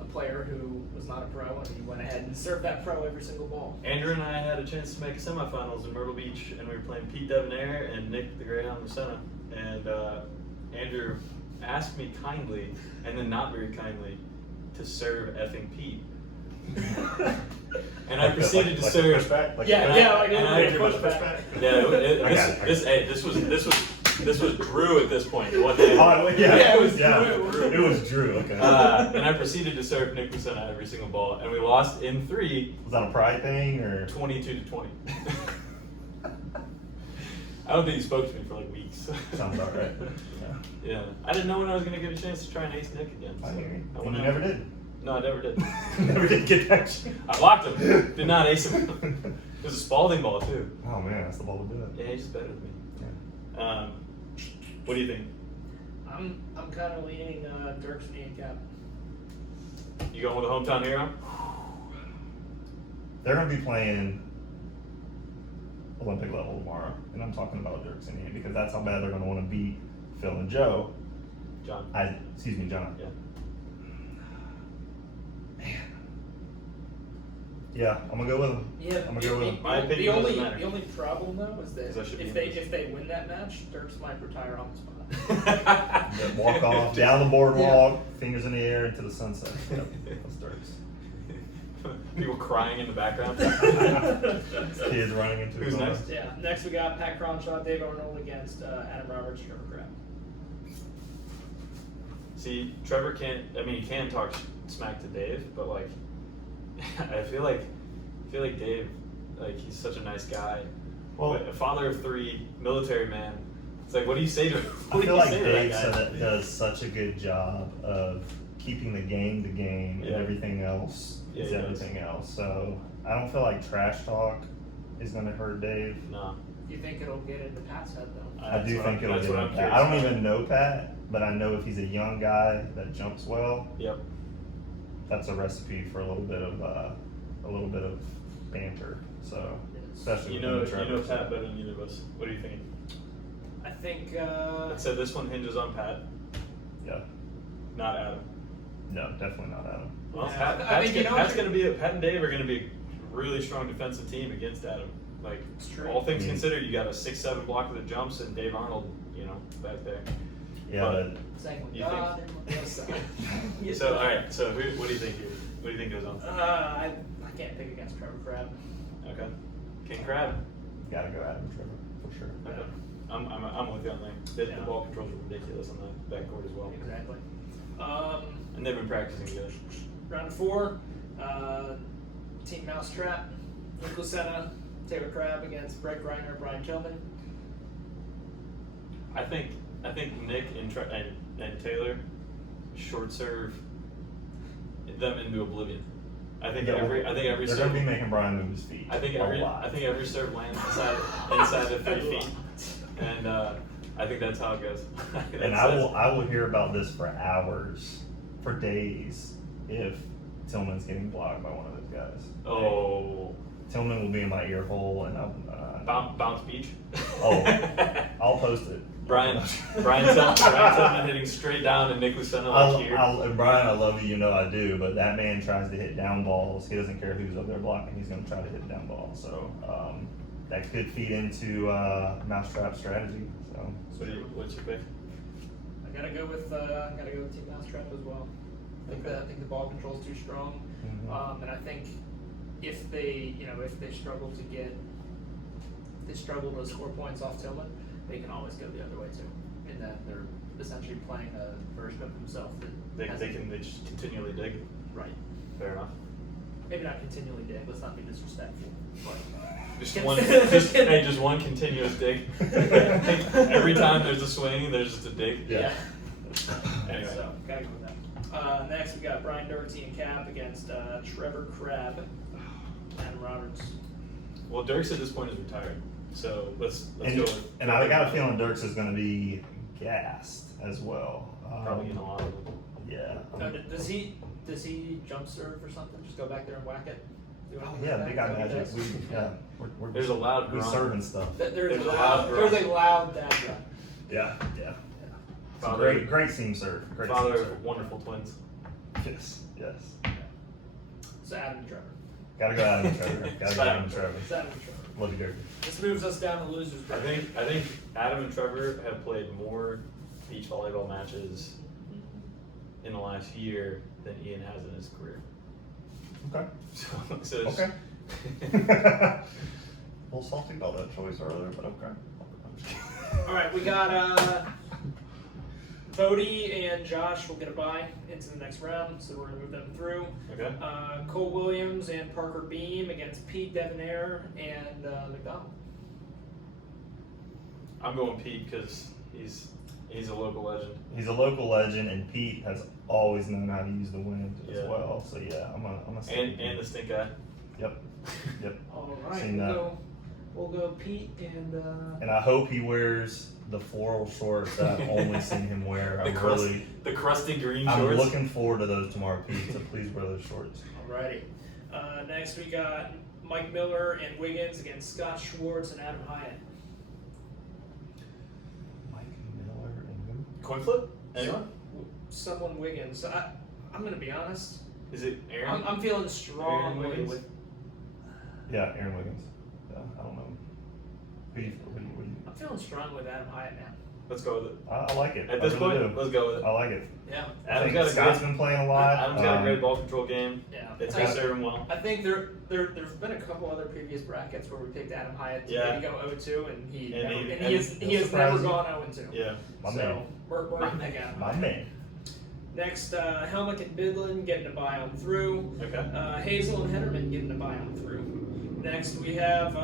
a player who was not a pro, and he went ahead and served that pro every single ball. Andrew and I had a chance to make semifinals in Myrtle Beach, and we were playing Pete Devonair and Nick the Greyhound Lucena. And Andrew asked me kindly, and then not very kindly, to serve effing Pete. And I proceeded to serve. Pushback? Like and I- pushback. Yeah, I got it. this was Drew at this point. What the Oh, yeah. Yeah, it was Drew. It was Drew. Okay. and I proceeded to serve Nick Lucena every single ball, and we lost in 3, Was that a pride thing or? 22-20. I don't think he spoke to me for like weeks. Sounds about right. Yeah, I didn't know when I was gonna get a chance to try and ace Nick again. I so hear you. I And went you out. never did. No, I never did. Never did get that shit. I blocked him. Did not ace him. It was a Spalding ball too. Oh man, that's the ball to do it. Yeah, he's just better than me. Yeah. What do you think? I'm kind of leaning Dirks and Ian Cap. You going with a hometown hero? They're gonna be playing Olympic level tomorrow, and I'm talking about Dirks and Ian because that's how bad they're gonna want to beat Phil and Joe. John. John. Yeah. Yeah, I'm gonna go with him. Yeah, I'm gonna go with him. My opinion doesn't matter. The only problem though is that 'Cause I should be if in this. if they win that match, Dirks might retire on the spot. Walk off down the boardwalk, fingers in the air into the sunset. Yep, that's Dirks. People crying in the background. Kids running into Who's his arms. next? Yeah. Next we got Pat Cronshaw, Dave Arnold against Adam Roberts, Trevor Crab. See, Trevor can't. I mean, he can talk smack to Dave, but like, I feel like Dave, like he's such a nice guy. Well, But a father of 3, military man. It's like, what do you say to? I What do feel you like say to that Dave guy? does such a good job of keeping the game, Yeah. and everything else Yeah, is he does. everything else. So I don't feel like trash talk is going to hurt Dave. No. You think it'll get into Pat's head though? I do think it'll That's get what him. I'm curious I don't about. even know Pat, but I know if he's a young guy that jumps well, Yep. that's a recipe for a little bit of banter. So especially You with know him and Trevor. Pat better than either of us. What are you thinking? I think. So this one hinges on Pat, Yeah. not Adam. No, definitely not Adam. Well, Yeah. Pat's gonna be. Pat and Dave are gonna be a really strong defensive team against Adam. Like It's true. all things Mhm. considered, you got a 6'7" blocker that jumps, and Dave Arnold, back there. Yeah, But- Second one. You think- Yeah. So all right. So what do you think here? What do you think goes on? I can't pick against Trevor Crab. Okay. King Crab. gotta go Adam Trevor for sure. Okay. I'm with you on that. The Yeah. ball controls are ridiculous on the backcourt as well. Exactly. And they've been practicing together. Round 4, Team Mousetrap, Nick Lucena, Taylor Crab against Brett Greiner, Brian Tillman. I think Nick and Taylor short serve them into oblivion. I think every They're serve. gonna be making Brian move his feet. I think a lot. every serve lands inside the 3 feet, and I think that's how it goes. And I will hear about this for hours, for days, if Tillman's getting blocked by one of those guys. Oh, Tillman will be in my ear hole, and Bounce Beach. Oh, I'll post it. Brian Tillman hitting straight down, and Nick Lucena like here. Brian, I love you, you know I do, but that man tries to hit down balls. He doesn't care who's up there blocking. He's going to try to hit down balls. So that could feed into mousetrap strategy. So What's your pick? I gotta go with Team Mousetrap as well. I think the ball control's too strong, and I think if they struggle to score points off Tillman, they can always go the other way too. In that they're essentially playing a version of themselves that They just continually dig. Right. Fair enough. Maybe not continually dig. Let's not be disrespectful. But just one continuous dig. Every time there's a swing, there's just a dig. Yeah. Anyway. So gotta go with that. Next we got Brian Doherty and Cap against Trevor Crabb, Adam Roberts. Well, Dirks at this point is retired, so let's go with. And I got a feeling Dirks is going to be gassed as well. Probably getting a lot of them. Yeah. Does he jump serve or something? Just go back there and whack it? Do Oh, anything yeah, like big that? guy Is that magic. what he does? There's a loud we grunt. serving stuff. There's a loud dad grunt. Yeah. It's a Father- great seam serve. Great Father seam serve. of wonderful twins. Yes. So Adam and Trevor. Gotta go Adam and Trevor. Gotta go Adam and Trevor. It's Adam and Trevor. Love you, Dirk. This moves us down to losers. I think Adam and Trevor have played more beach volleyball matches in the last year than Ian has in his career. Okay. So it's, Okay. A little salty about that choice earlier, but okay. All right, we got Bodie and Josh will get a bye into the next round, so we're gonna move them through. Okay. Cole Williams and Parker Beam against Pete Devonair and McDonald. I'm going Pete because he's a local legend. He's a local legend, and Pete has always known how to use the wind as Yeah. well. So yeah, I'm gonna stick with And the stink eye. Yep. All right, Seen that. we'll go Pete and. And I hope he wears the floral shorts that I've only seen him wear. The crusty green I'm shorts. looking forward to those tomorrow, Pete. So please wear those shorts. Alrighty. Next we got Mike Miller and Wiggins against Scott Schwartz and Adam Hyatt. Mike Miller and Coin flip? Anyone? Someone Wiggins. I'm gonna be honest. Is it Aaron? I'm feeling strongly Aaron Wiggins? with. who? Yeah, Aaron Wiggins. Yeah, I don't know. Who do you? I'm feeling strong with Adam Hyatt now. Let's go with it. I like it. At I this really point, do. let's go with it. I like it. Yeah. I Adam's think got a Scott's great, been playing a lot. Adam's got a great ball control game. Yeah. It's gonna serve him well. I think there's been a couple other previous brackets where we picked Adam Hyatt to Yeah. maybe go 0-2, and he he'll has never surprise you. gone 0-2. Yeah. My so man. we're gonna pick Adam My Hyatt. man. Next, Helmick and Bidlin getting a bye on through. Okay. Hazel and Henderman getting a bye on through. Next, we have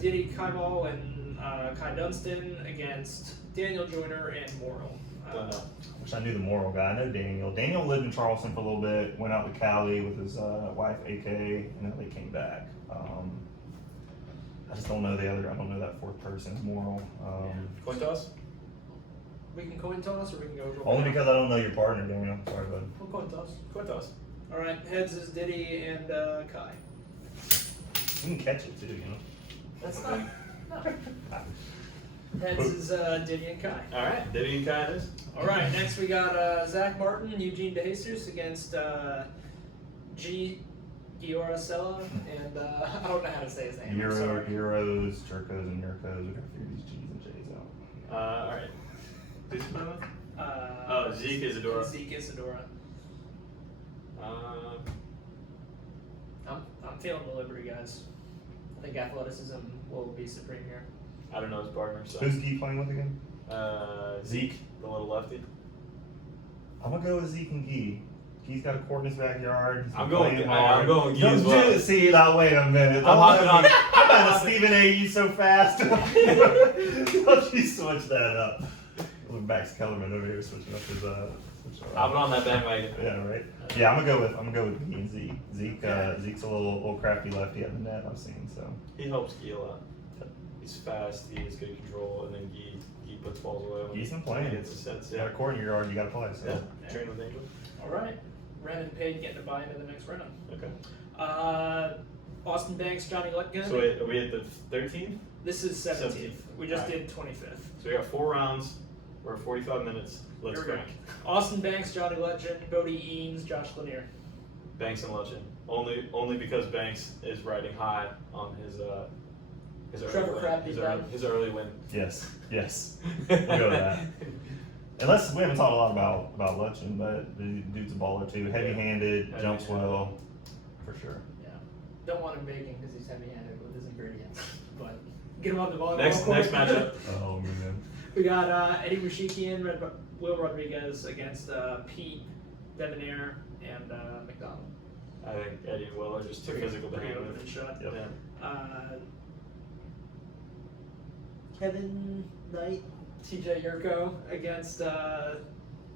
Diddy Kaimal and Kai Dunstan against Daniel Joyner and Morrill. Don't know. I wish I knew the moral guy. I know Daniel. Daniel lived in Charleston for a little bit, went out to Cali with his wife AK, and then they came back. I just don't know the other. I don't know that fourth person, moral. Coin toss? We can coin toss, or we can go. Only because I don't know your partner, Daniel. Sorry, bud. We'll coin toss. Coin toss. All right, heads is Diddy and Kai. You can catch it too, you know. That's not. No. Heads is Diddy and Kai. All right. Diddy and Kai it is. All right, next we got Zach Martin, Eugene DeJesus against G. Gioracella, and I don't know how to say his name. I'm sorry. Euros, Jerkos, and Yurkos. We gotta figure these G's and J's out. All right. Who's the one? Oh, Zeke Isadora. Zeke Isadora. Uh, I'm feeling the Liberty guys. I think athleticism will be supreme here. I don't know his partner, so. Who's Gee playing with again? Zeke, the little lefty. I'm gonna go with Zeke and Gee. Gee's got a court in his backyard. He's I'm been going. playing I'm hard. going Gee Don't as well. do it. See, now wait a minute. I'm hopping on. I'm about to Stephen A. you so fast. Don't you switch that up? Look, Max Kellerman over here switching up his I'm on that bandwagon. Yeah, right. Yeah, I'm gonna go with Gee and Zeke. Zeke's a little crafty lefty at the net I've seen. So He helps Gee a lot. He's fast. He has good control, and then Gee puts balls away. when Gee's been he playing. gets his sense. You got Yeah. a court in your yard, you gotta play. So. Yeah. Train with Angel. All right, Ren and Payne getting a bye into the next round. Okay. Austin Banks, Johnny Lutgen. So wait, are we at the 13th? This is 17th. We just Alright. did 25th. So we got 4 rounds. We're at 45 minutes. Let's Here we go. crank. Austin Banks, Johnny Lutgen, Bodie Eanes, Josh Lanier. Banks and Lutchen. Only because Banks is riding high on his Trevor early win. Crabtree done. His early win. Yes. We'll go with that. Unless we haven't talked a lot about Lutchen, but the dude's a baller too. Heavy-handed, Yeah. jumps well, for sure. Yeah. Don't want him baking because he's heavy-handed with his ingredients. But get him on the volleyball Next court. matchup. Oh man. We got Eddie Mushikian, Will Rodriguez against Pete, Debonair, and McDonald. I think Eddie and Will are just too physical to Pretty handle. open shot. Yep. Yeah. Kevin Knight, TJ Yurko against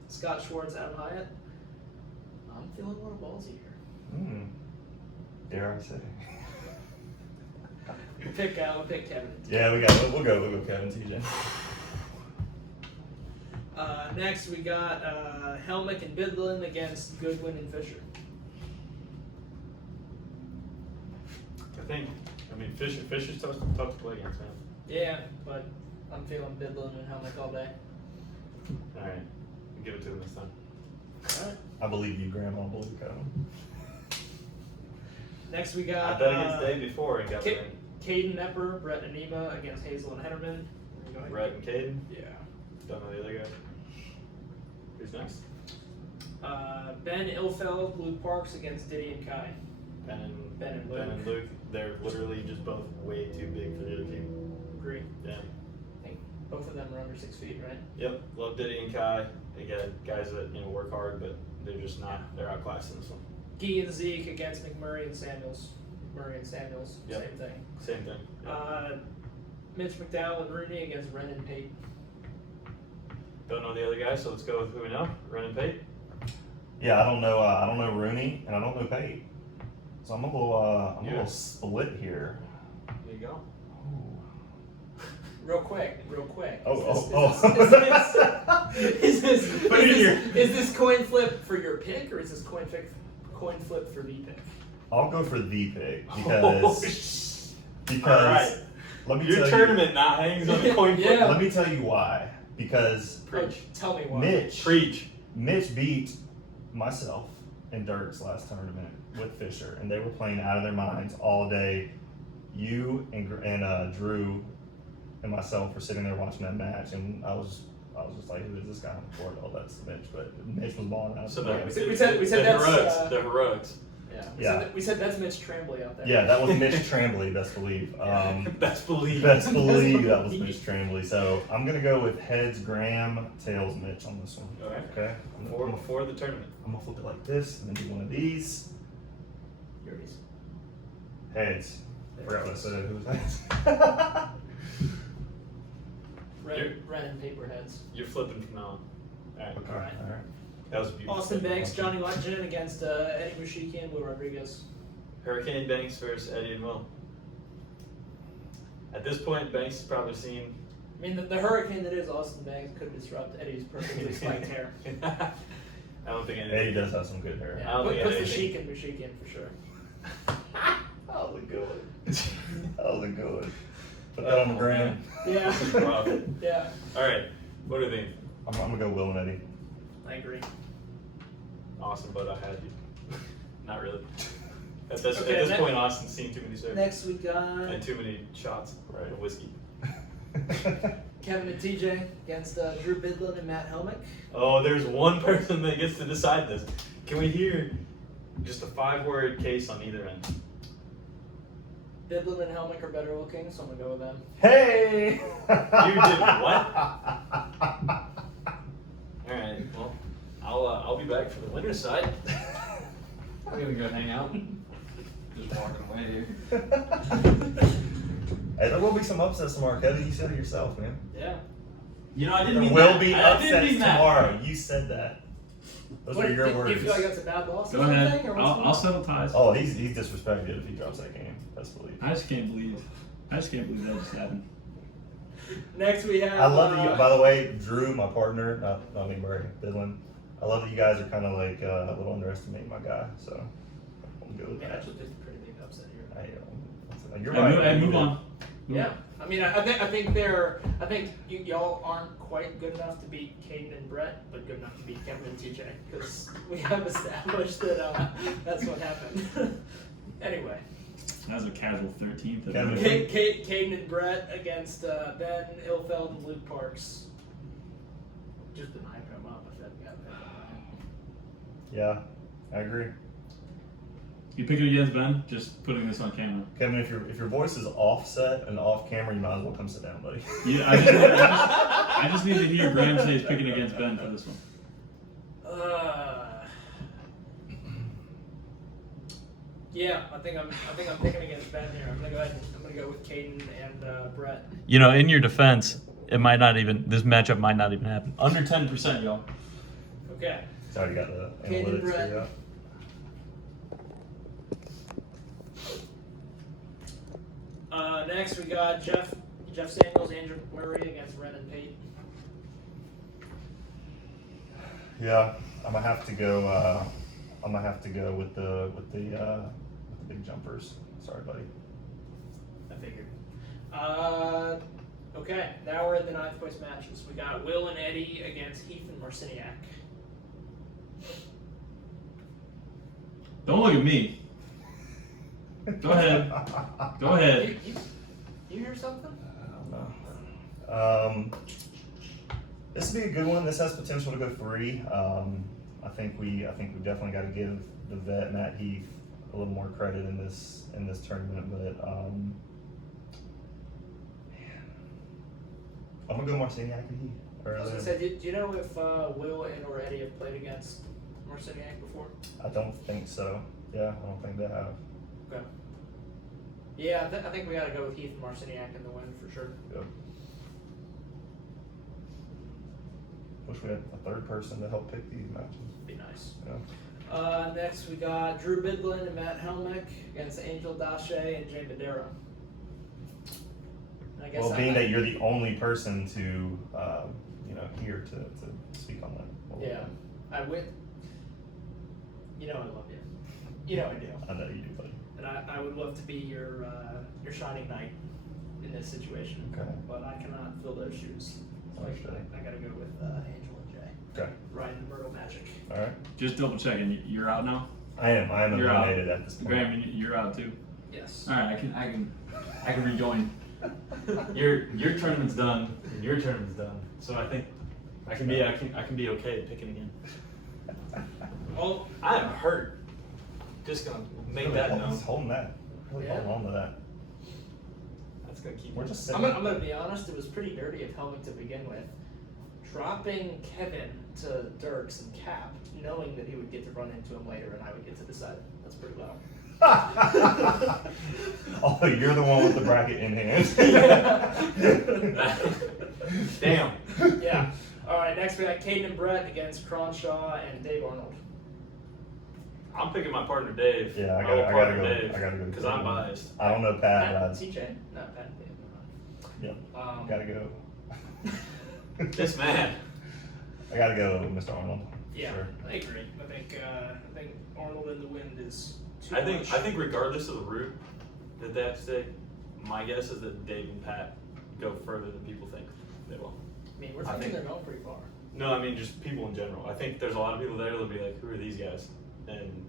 Scott Schwartz, Adam Hyatt. I'm feeling a little ballsy here. Dare I say? We'll pick Kevin. Yeah, we'll go Kevin TJ. Next we got Helmick and Bidlin against Goodwin and Fisher. I mean, Fisher's tough to play against, man. Yeah, but I'm feeling Bidlin and Helmick all day. All right, give it to him this time. All right. I believe you, Graham. I don't believe Kevin. Next we I got bet against Dave before and got Ca- the ring. Caden Epper, Brett Anima against Hazel and Hennerman. Brett and Caden. Yeah. Don't know the other guy. Who's next? Ben Ilfeld, Luke Parks against Diddy and Kai. Ben Ben and and Luke. They're literally just both way too big for the other team. Agree. Yeah. I think both of them are under 6 feet, right? Yep. Love Diddy and Kai. Again, guys that work hard, but they're just not. They're outclassed in this one. Gee and Zeke against McMurray and Samuels. Murray and Samuels, Yep. same thing. Same thing. Yep. Mitch McDowell and Rooney against Ren and Pate. Don't know the other guy, so let's go with who we know. Ren and Pate. Yeah, I don't know Rooney, and I don't know Pate. So I'm a little split here. There you go. Real quick. Is this coin flip for your pick, or is this coin flip for the pick? I'll go for the pick Oh, because All right. let me Your tell tournament not hangs on the coin flip. Yeah. Let me tell you why. Because Preach. Tell me why. Mitch beat myself and Dirk's last tournament with Fisher, and they were playing out of their minds all day. You and Drew and myself were sitting there watching that match, and I was just like, who is this guy on the court? Oh, that's Mitch. But Mitch was balling out. So Yeah. we said the that's, heroics. uh, The heroics. Yeah. We said that's Mitch Tremblay out there. Yeah, that was Mitch Tremblay, best believe. Best believe. Best believe that was Mitch Tremblay. So I'm gonna go with heads Graham, tails Mitch on this one. Alright. Okay. Before the tournament. I'm gonna flip it like this and then do one of these. Yours. Heads. I forgot what I said. Who was heads? Ren and Paperheads. You're flipping from now on. Alright. Okay. Alright. All right. That was a beautiful. Austin flip. Banks, Johnny Lutgen against Eddie Mushikian, Will Rodriguez. Hurricane Banks versus Eddie and Will. At this point, Banks has probably seen. I mean, the hurricane that is Austin Banks could disrupt Eddie's perfectly spiked hair. I don't think anything. Eddie does have some good hair. I Yeah, don't think puts the anything- chic in Mushikian for sure. That was a good one. That was a good one. Put that on the ground. Yeah. Rough. Yeah. Alright, what do you think? I'm gonna go Will and Eddie. I agree. Awesome, but I had you. Not really. At this Okay, point, Austin's seen too many serves. Next we got And too many shots Right. of whiskey. Kevin and TJ against Drew Bidlin and Matt Helmick. Oh, there's one person that gets to decide this. Can we hear just a 5-word case on either end? Bidlin and Helmick are better looking, so I'm gonna go with them. Hey! You did what? Alright, well, I'll be back for the winner's side. I'm gonna go hang out. Just walking away here. Hey, there will be some upsets tomorrow, Kevin. You said it yourself, man. Yeah. You know, I didn't There mean will that. be I didn't upsets mean that. tomorrow. You said that. Those What, are your do words. you feel like that's a bad loss or Go something? ahead. Or what's going I'll on? settle ties. Oh, he's disrespected if he drops that game. Best believe. I just can't believe that just happened. Next we have I love that you. By the way, Drew, my partner, not me, Murray, Bidlin. I love that you guys are kind of like a little underestimating my guy. So I'm good with Yeah, that. actually, just a pretty big upset here. you're Hey, right. move on. Yeah, I mean, I think y'all aren't quite good enough to beat Caden and Brett, but good enough to beat Kevin and TJ because we have established that that's what happened. Anyway, That was a casual 13th. Kevin. Caden and Brett against Ben Ilfeld and Luke Parks. Just been hyping them up. I said, Yeah, I agree. You pick it against Ben? Just putting this on camera. Kevin, if your voice is offset and off camera, you might as well come sit down, buddy. Yeah, I just need to hear Graham say he's picking against Ben for this one. Yeah, I think I'm picking against Ben here. I'm gonna go with Caden and Brett. You know, in your defense, it might not even. This matchup might not even happen. Under 10%, y'all. Okay. It's already got the Caden analytics Brett. figured out. Next we got Jeff Samuels, Andrew Murray against Ren and Pate. Yeah, I'm gonna have to go. With the big jumpers. Sorry, buddy. I figured. Okay, now we're in the 9th place matches. We got Will and Eddie against Heath and Marciniak. Don't look at me. Go ahead. Go ahead. You hear something? I don't know. This would be a good one. This has potential to go 3. I think we definitely got to give the vet Matt Heath a little more credit in this tournament. But man, I'm gonna go Marciniak and Heath. I was gonna say, do you know if Will and or Eddie have played against Marciniak before? I don't think so. Yeah, I don't think they have. Okay. Yeah, I think we got to go with Heath and Marciniak in the win for sure. Yep. Wish we had a third person to help pick these matches. Be nice. Yeah. Next we got Drew Bidlin and Matt Helmick against Angel Dache and Jay Madera. And I guess Well, being that you're the only person to, here to speak on that. Yeah, I would. You know I love you. You know I do. I know you do, buddy. And I would love to be your shining knight in this situation. Okay. But I cannot fill those shoes. So Understood. I gotta go with Angel and Jay. Okay. Riding the Myrtle Magic. All right. Just double checking. You're out now? I am You're out. eliminated at this point. Graham, you're out too? Yes. Alright, I can rejoin. Your tournament's done, and your tournament's done. So I think I can be okay picking again. Well, I am hurt. Just gonna make that known. Just holding that. Really Yeah. holding on to that. That's gonna keep. We're just I'm sitting. gonna be honest, it was pretty dirty of Helmick to begin with. Dropping Kevin to Dirks and Cap, knowing that he would get to run into him later and I would get to decide. That's pretty low. Oh, you're the one with the bracket in hand. Damn. Yeah. Alright, next we got Caden and Brett against Cronshaw and Dave Arnold. I'm picking my partner Dave. Yeah, I My gotta old partner go. Dave. I gotta go. Because I'm biased. I don't know Pat. Pat, but TJ? No, Pat and Dave. Yep. Um, Gotta go. This man. I gotta go, Mr. Arnold. Yeah, Sure. I agree. I think Arnold in the wind is too I much. think regardless of the route that they have to take, my guess is that Dave and Pat go further than people think they will. I mean, we're I thinking think- they're going pretty far. No, I mean just people in general. I think there's a lot of people there that'll be like, who are these guys? And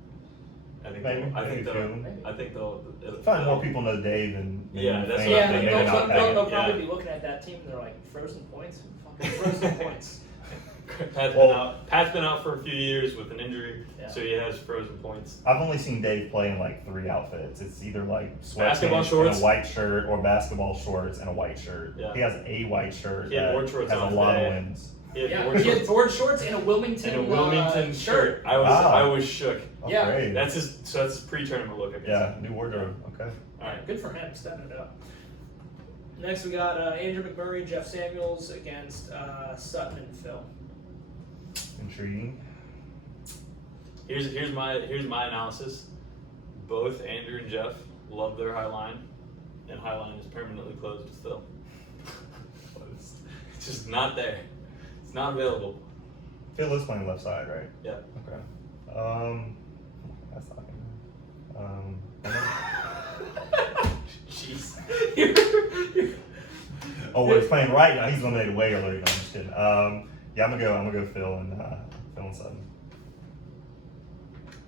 I think Maybe, they'll, I maybe think a few they'll, of them. I think they'll Find more people know Dave and Yeah, that's Fame, what Yeah, I'm but thinking. maybe not Pat. they'll probably Yeah. be looking at that team and they're like, frozen points? Fucking frozen points. Pat's been out for a few years with an injury, Yeah. so he has frozen points. I've only seen Dave play in like 3 outfits. It's either like Basketball sweatpants shorts. and a white shirt, or basketball shorts and a white shirt. Yeah. He has a white shirt He had that board shorts has a on lot today. of wins. He had Yeah, board he had shorts board shorts and a Wilmington, and a Wilmington shirt. I Wow. was shook. Yeah. Upgrade. That's his pre-tournament look, I guess. Yeah, new wardrobe. Okay. All right. Good for him, stepping it up. Next we got Andrew McMurray, Jeff Samuels against Sutton and Phil. Intriguing. Here's my analysis. Both Andrew and Jeff love their high line, and high line is permanently closed still. It's just not there. It's not available. Phil is playing left side, right? Yeah. Okay. That's not him. Jeez. Oh, well, he's playing right now. He's eliminated way earlier. No, I'm just kidding. Yeah, I'm gonna go Phil and Sutton.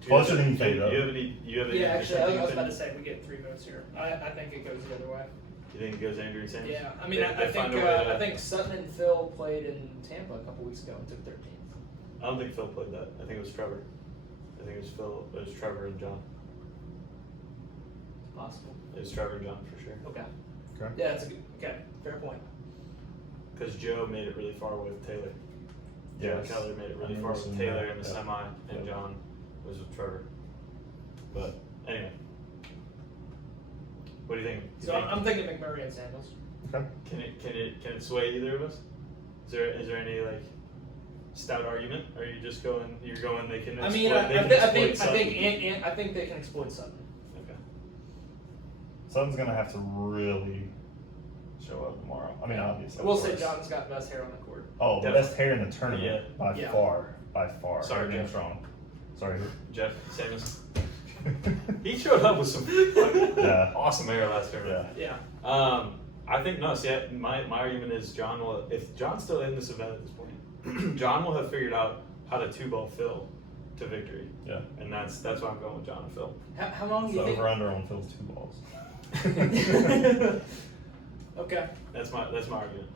Closer than you think, though. Do you have any? Yeah, actually, I was about opinion? to say we get 3 votes here. I think it goes the other way. You think it goes Andrew and Sanders? Yeah, I mean, They I find think a way to- I think Sutton and Phil played in Tampa a couple weeks ago and took 13th. I don't think Phil played that. I think it was Trevor. I think it was Phil. It was Trevor and John. It's possible. It was Trevor and John for sure. Okay. Okay. Yeah, that's a good. Okay, fair point. Because Joe made it really far with Taylor. Yes. Joe Keller made it really I far remember with seeing Taylor that. in the Yep. semi, and Yep. John was with Trevor. But anyway, what do you think? So I'm thinking McMurray and Samuels. Okay. Can it sway either of us? Is there any like stout argument? Or are you just going? You're going. They can. I mean, exploit- they can exploit I think they can exploit Sutton. Okay. Sutton's gonna have to really show up tomorrow. I mean, obviously. I of will say course. John's got best hair on the court. Oh, the Definitely. best hair in the tournament Yeah. by Yeah. far, by far. Sorry, Everything's Jeff. wrong. Sorry. Jeff Samuels. He showed up with some fucking Yeah. awesome hair last tournament. Yeah. Yeah. I think no. See, my argument is John will. If John's still in this event at this point, John will have figured out how to 2-ball Phil to victory, Yeah. and that's why I'm going with John and Phil. How long do It's you think? over under on Phil's 2 balls. Okay, That's my argument.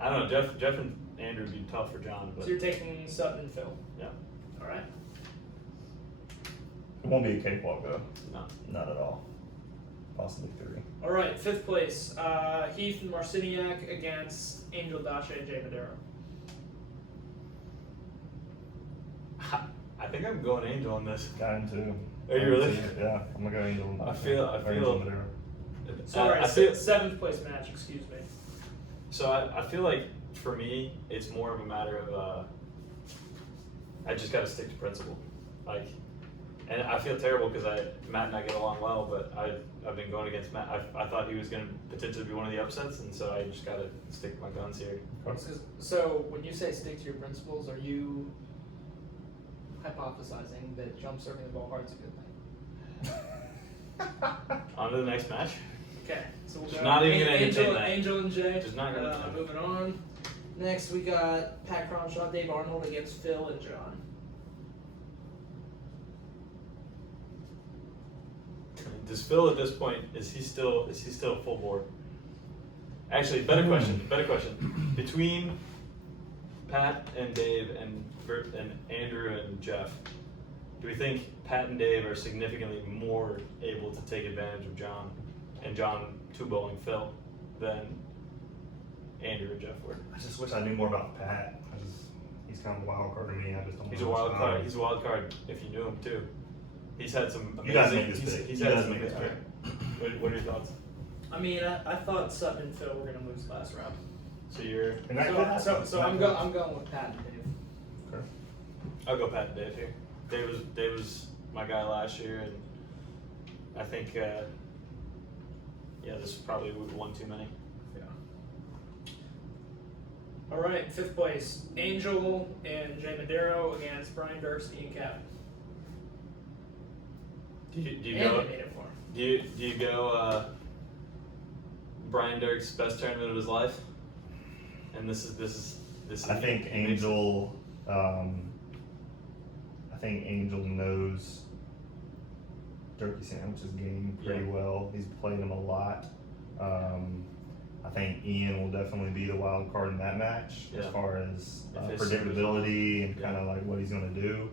I don't know. Jeff and Andrew would be tough for John, but so you're taking Sutton and Phil. yeah, All right. It won't be a cakewalk though. no. Not at all. Possibly 3. All right, 5th place. Heath and Marciniak against Angel Dacia and Jay Madero. I think I'm going Angel on this. Got him too. Are you really? Yeah, I'm gonna go Angel. I feel- or Angel Madero. Sorry, I feel 7th place match. Excuse me. so. I feel like for me, it's more of a matter of I just got to stick to principle, like. And I feel terrible because Matt and I get along well, but I've been going against Matt. I thought he was going to potentially be one of the upsets, and so I just got to stick to my guns here. So when you say stick to your principles, are you hypothesizing that jump serving the ball hard is a good thing? On to the next match. Okay, so we'll Just go not even gonna entertain that. Angel and Jay. Just not gonna entertain. Moving on. Next, we got Pat Cronshaw, Dave Arnold against Phil and John. Does Phil at this point is he still full board? Actually, better question. Between Pat and Dave and Andrew and Jeff, do we think Pat and Dave are significantly more able to take advantage of John and John 2-bowling Phil than Andrew and Jeff were? I just wish I knew more about Pat. He's kind of a wild card to me. I just don't. He's a know wild much card. about He's a wild card if you knew him too. He's had some You guys amazing. make this pick. He's You had guys some make this amazing. What are your thoughts? I mean, I thought Sutton and Phil were going to lose last round. So you're. And that could happen. So I'm going with Pat and Dave. Okay. I'll go Pat and Dave here. Dave was my guy last year, and I think this is probably one too many. Yeah. All right, 5th place. Angel and Jay Madero against Brian Dirks and Ian Cap. Do you And go? they made it for him. Do you go? Brian Dirks' best tournament of his life, and this is. I think Angel. I think Angel knows Turkey Sandwich's game pretty Yeah. well. He's played him a lot. I think Ian will definitely be the wild card in that match as Yeah. far as If his predictability and Yeah. kind of like what he's going to do.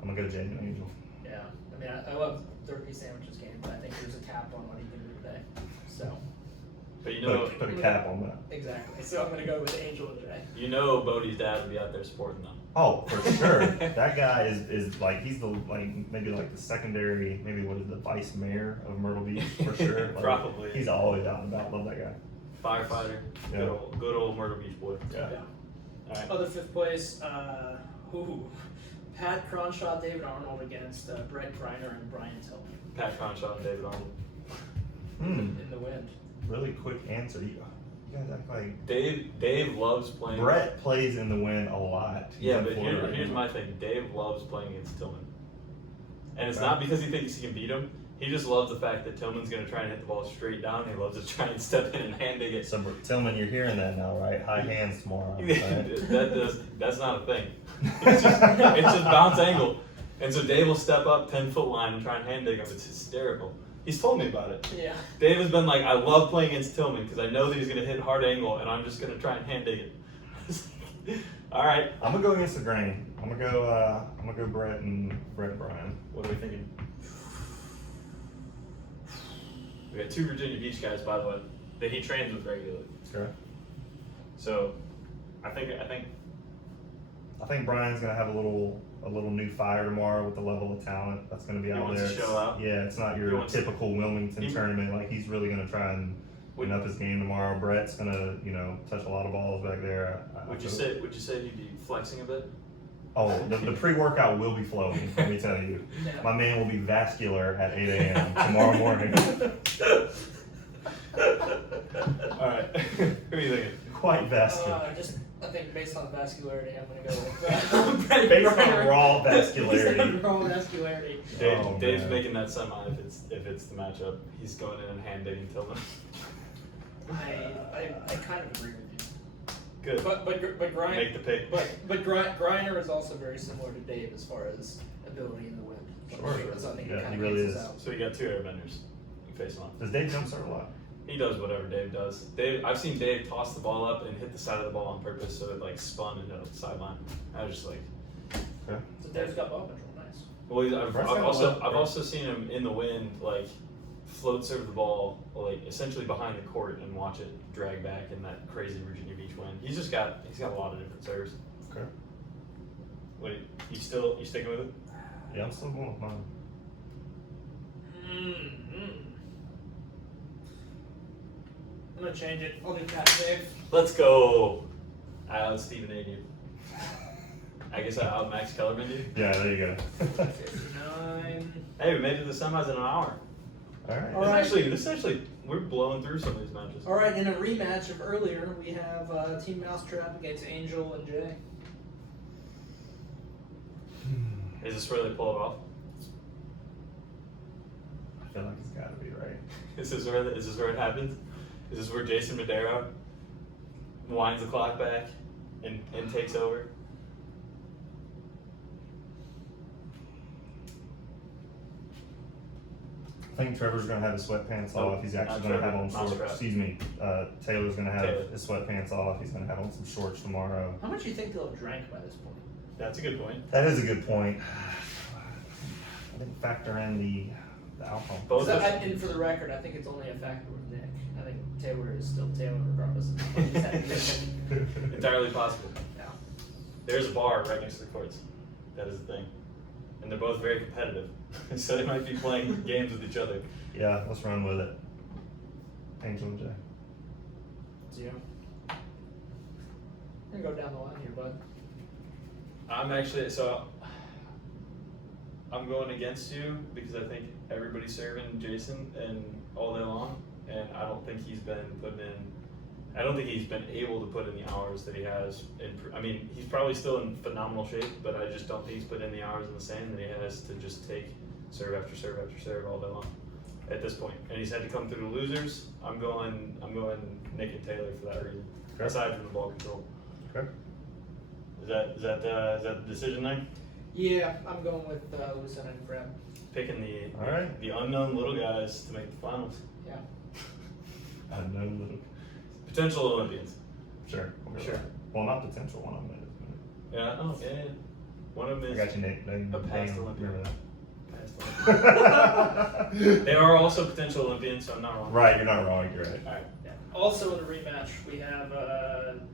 I'm gonna go Jay and Angel. Yeah, I mean, I love Turkey Sandwich's game, but I think there's a cap on what he can do today. So, But you know, Put a cap on that. exactly. So I'm going to go with Angel and Jay. Bodie's dad would be out there supporting them. Oh, for sure. That guy is like he's the maybe like the secondary, maybe what is the vice mayor of Myrtle Beach for sure. Like, Probably. He's always out and about. Love that guy. Firefighter. Yeah. Good old Myrtle Beach boy. Yeah. All right. Other 5th place, Pat Cronshaw, David Arnold against Brett Greiner and Brian Tillman Pat Cronshaw and David Arnold. in the wind. Really quick answer. You guys act like Dave loves playing. Brett plays in the wind a lot. He's Yeah, in but Florida right here's now. my thing. Dave loves playing against Tillman, and it's Okay. not because he thinks he can beat him. He just loves the fact that Tillman's going to try and hit the ball straight down. He loves to try and step in and hand dig it. So Tillman, you're hearing that now, right? High hands tomorrow. Right? That's not a thing. It's just bounce angle. And so Dave will step up 10-foot line and try and hand dig him. It's hysterical. He's told me about it. Yeah. Dave has been like, I love playing against Tillman because I know that he's going to hit hard angle and I'm just going to try and hand dig it. All right. I'm gonna go against the grain. I'm gonna go Brett and Brian. What are we thinking? We got 2 Virginia Beach guys, by the way, that he trains with regularly. Okay. So, I think I think Brian's gonna have a little new fire tomorrow with the level of talent that's gonna be out wants there. to show out? Yeah, it's not He your wants to- typical Wilmington he- tournament. Like he's really gonna try and win up his game tomorrow. Brett's gonna, touch a lot of balls back there. Would you say he'd be flexing a bit? Oh, the pre-workout will be flowing. Let me tell you, Yeah. my man will be vascular at 8 a.m. tomorrow morning. All right. Who are you thinking? Quite vascular. I think based on vascularity, I'm gonna go with Based on raw vascularity. Raw vascularity. Dave's man. making that semi if it's the matchup. He's going in and hand digging Tillman. I kind of agree with you. Good. But Griner, Make the pick. but Griner is also very similar to Dave as far as ability in the wind. Sure. So I think Yeah, it kind he of really cancels is. out. So you got 2 airbenders. You face them off. Does Dave jump serve a lot? He does whatever Dave does. I've seen Dave toss the ball up and hit the side of the ball on purpose, so it like spun into the sideline. I was just like, Okay. So Dave's got ball control, nice. well, Brett's got I've also seen him in the wind like float serve the ball like essentially behind the court and watch it drag back in that crazy Virginia Beach wind. He's got a lot of different serves. Okay. What you sticking with it? Yeah, I'm still going with mine. I'm gonna change it. I'll do Cat Dave. Let's go. I out Stephen A. you. I guess I out Max Kellerman you. Yeah, there you go. 59. Hey, we made it to the semis in an hour. All right. All right. This actually, we're blowing through some of these matches. All right, in a rematch of earlier, we have Team Mousetrap against Angel and Jay. Is this where they pull it off? I feel like it's got to be right. Is this where it happens? Is this where Jason Madero winds the clock back and takes over? I think Trevor's gonna have his sweatpants Oh, off. He's actually not gonna Trevor, have on shorts. Mousetrap. Excuse me. Taylor's gonna have Taylor. his sweatpants off. He's gonna have on some shorts tomorrow. How much do you think they'll have drank by this point? That's a good point. That is a good point. I didn't factor in the alcohol. Both So, of and for the record, I think it's only a factor with Nick. I think Taylor is still Taylor regardless of how he's had it. entirely possible. Yeah. There's a bar right next to the courts. That is the thing. And they're both very competitive. So they might be playing games with each other. Yeah, let's run with it. Angel and Jay. So, yeah. I'm gonna go down the line here, bud. I'm going against you because I think everybody's serving Jason and all day long, and I don't think he's been able to put in the hours that he has. He's probably still in phenomenal shape, but I just don't think he's put in the hours in the sand that he has to just take serve after serve after serve all day long at this point. And he's had to come through the losers. I'm going Nick and Taylor for that reason. Okay. Aside from the ball control. Okay. Is that the decision then? Yeah, I'm going with Lieutenant and Crab. Picking All right. the unknown little guys to make the finals. Yeah. I know little. Potential Olympians. Sure. We'll go Sure. with that. Well, not potential. One of them is. Yeah. Oh yeah. One of them I is got you, Nick. a past Olympian. Remember past Olympian. They are also potential Olympians, so I'm not wrong. Right, you're not wrong. You're right. All right. Yeah. Also in the rematch, we have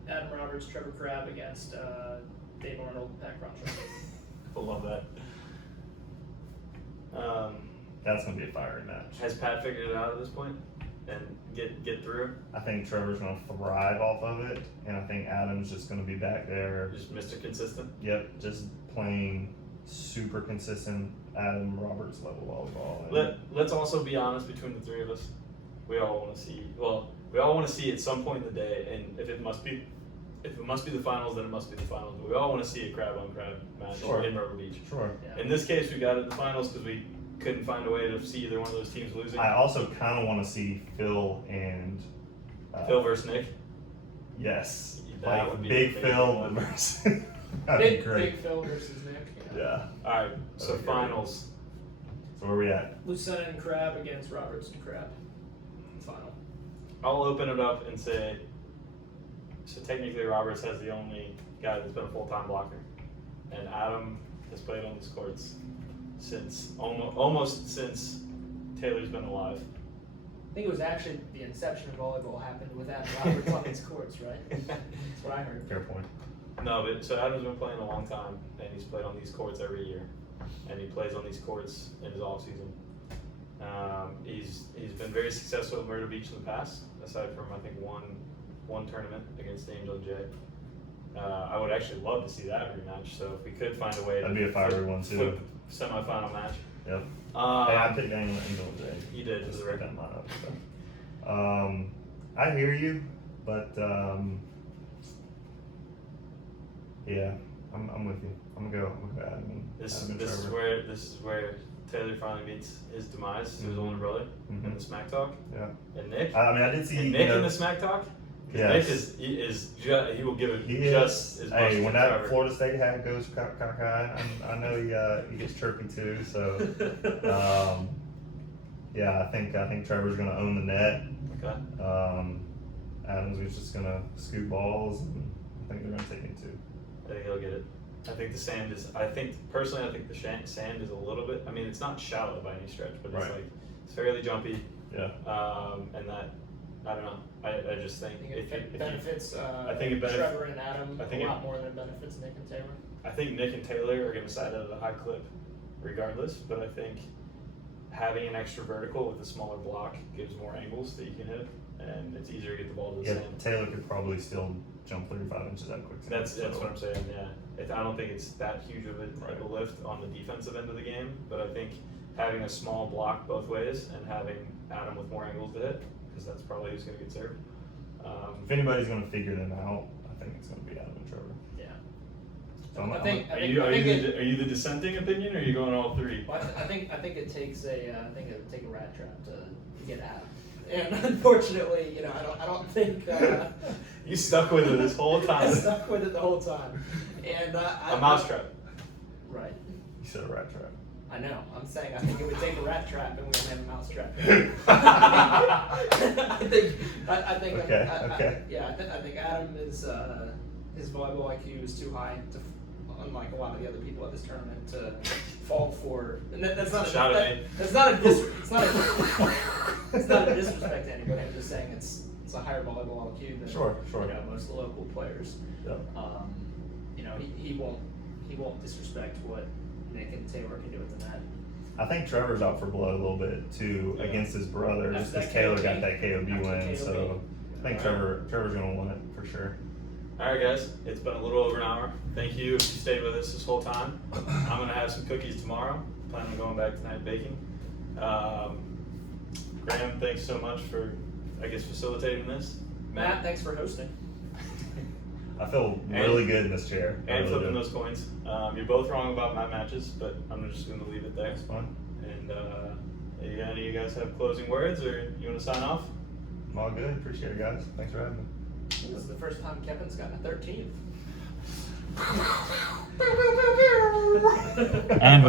Adam Roberts, Trevor Crab against Dave Arnold, Pat Cronshaw. I love that. That's gonna be a fiery match. Has Pat figured it out at this point and get through? I think Trevor's gonna thrive off of it, and I think Adam's just gonna be back there. Just Mr. Consistent. Yep, just playing super consistent Adam Roberts level volleyball. And Let's also be honest between the three of us. We all want to see at some point in the day, and if it must be the finals, then it must be the finals. But we all want to see a crab on crab match Sure. in Myrtle Beach. Sure. Yeah. In this case, we got it in the finals because we couldn't find a way to see either one of those teams losing. I also kind of want to see Phil and Phil versus Nick. Yes, That like would be Big an Phil amazing one. versus. That'd be Big great. Phil versus Nick. Yeah. All right, so Okay. finals. So where we at? Lucena and Crab against Roberts and Crab. Final. I'll open it up and say, so technically Roberts has the only guy that's been a full-time blocker, and Adam has played on these courts since almost since Taylor's been alive. I think it was actually the inception of volleyball happened with Adam Roberts on these courts, right? That's what I heard. Fair point. No, but so Adam's been playing a long time, and he's played on these courts every year, and he plays on these courts in his off season. He's been very successful at Myrtle Beach in the past, aside from I think one tournament against Angel J. I would actually love to see that rematch. So if we could find a way, That'd be a fiery one too. flip semifinal match. Yep. Hey, I picked Angel J. You did, for Just the put record. that in my notes, so. I hear you, but yeah, I'm with you. I'm gonna go Adam and This Adam and is Trevor. this is where Taylor finally meets his demise to his older brother in Mhm. the smack talk, Yeah. and Nick. I mean, I did see And you Nick know, in the smack talk. 'Cause Yes. Nick he will give it he just is. as much. Hey, as when that Trevor. Florida State hat goes cockeye, I know he gets chirpy too. So yeah, I think Trevor's gonna own the net. Okay. Adams is just gonna scoop balls, and I think they're gonna take it too. I think he'll get it. I think the sand is. Personally, I think the sand is a little bit. I mean, it's not shallow by any stretch, but it's Right. like it's fairly jumpy. Yeah. And that I don't know. I just think I think if it you, benefits I think it Trevor and Adam I think a it- lot more than it benefits Nick and Taylor. I think Nick and Taylor are going to side at a high clip, regardless. But I think having an extra vertical with a smaller block gives more angles that you can hit, and it's easier to get the ball to the Yeah, sand. Taylor could probably still jump 35 inches that quick. too, That's so- what I'm saying. Yeah, I don't think it's that huge of a lift on the defensive end of the game, but I think having a small block both ways and having Adam with more angles to hit, because that's probably who's going to get served. If anybody's gonna figure them out, I think it's gonna be Adam and Trevor. Yeah. So I'm- I think Are I you think it, are you the dissenting opinion, or are you going all three? well, I think it takes I think it would take a rat trap to get Adam. And unfortunately, I don't think You stuck with it this whole I time. stuck with it the whole time. And A mousetrap. Right. You said a rat trap. I know. I'm saying I think it would take a rat trap, and we don't have a mouse trap. I think. Okay, okay. I think Adam is his volleyball IQ is too high to, unlike a lot of the other people at this tournament, to fall for. And that's not. Shout at me. That's not a it's not a disrespect to anybody. I'm just saying it's a higher volleyball IQ than Sure. most of the local players. Yep. He won't disrespect what Nick and Taylor can do with the net. I think Trevor's out for blood a little bit too Yeah. against his brother, That's just because that Taylor KOB. got that KOB That's win. the So KOB. I think Trevor's gonna win it for sure. All right, guys. It's been a little over an hour. Thank you if you stayed with us this whole time. I'm gonna have some cookies tomorrow. Plan on going back tonight baking. Graham, thanks so much for, facilitating this. Matt, thanks for hosting. I feel really good in this chair. I And really flipping do. those coins. You're both wrong about my matches, but I'm just going to leave it there. It's fun. And any of you guys have closing words, or you want to sign off? I'm all good. Appreciate it, guys. Thanks for having me. This is the first time Kevin's gotten a 13th. And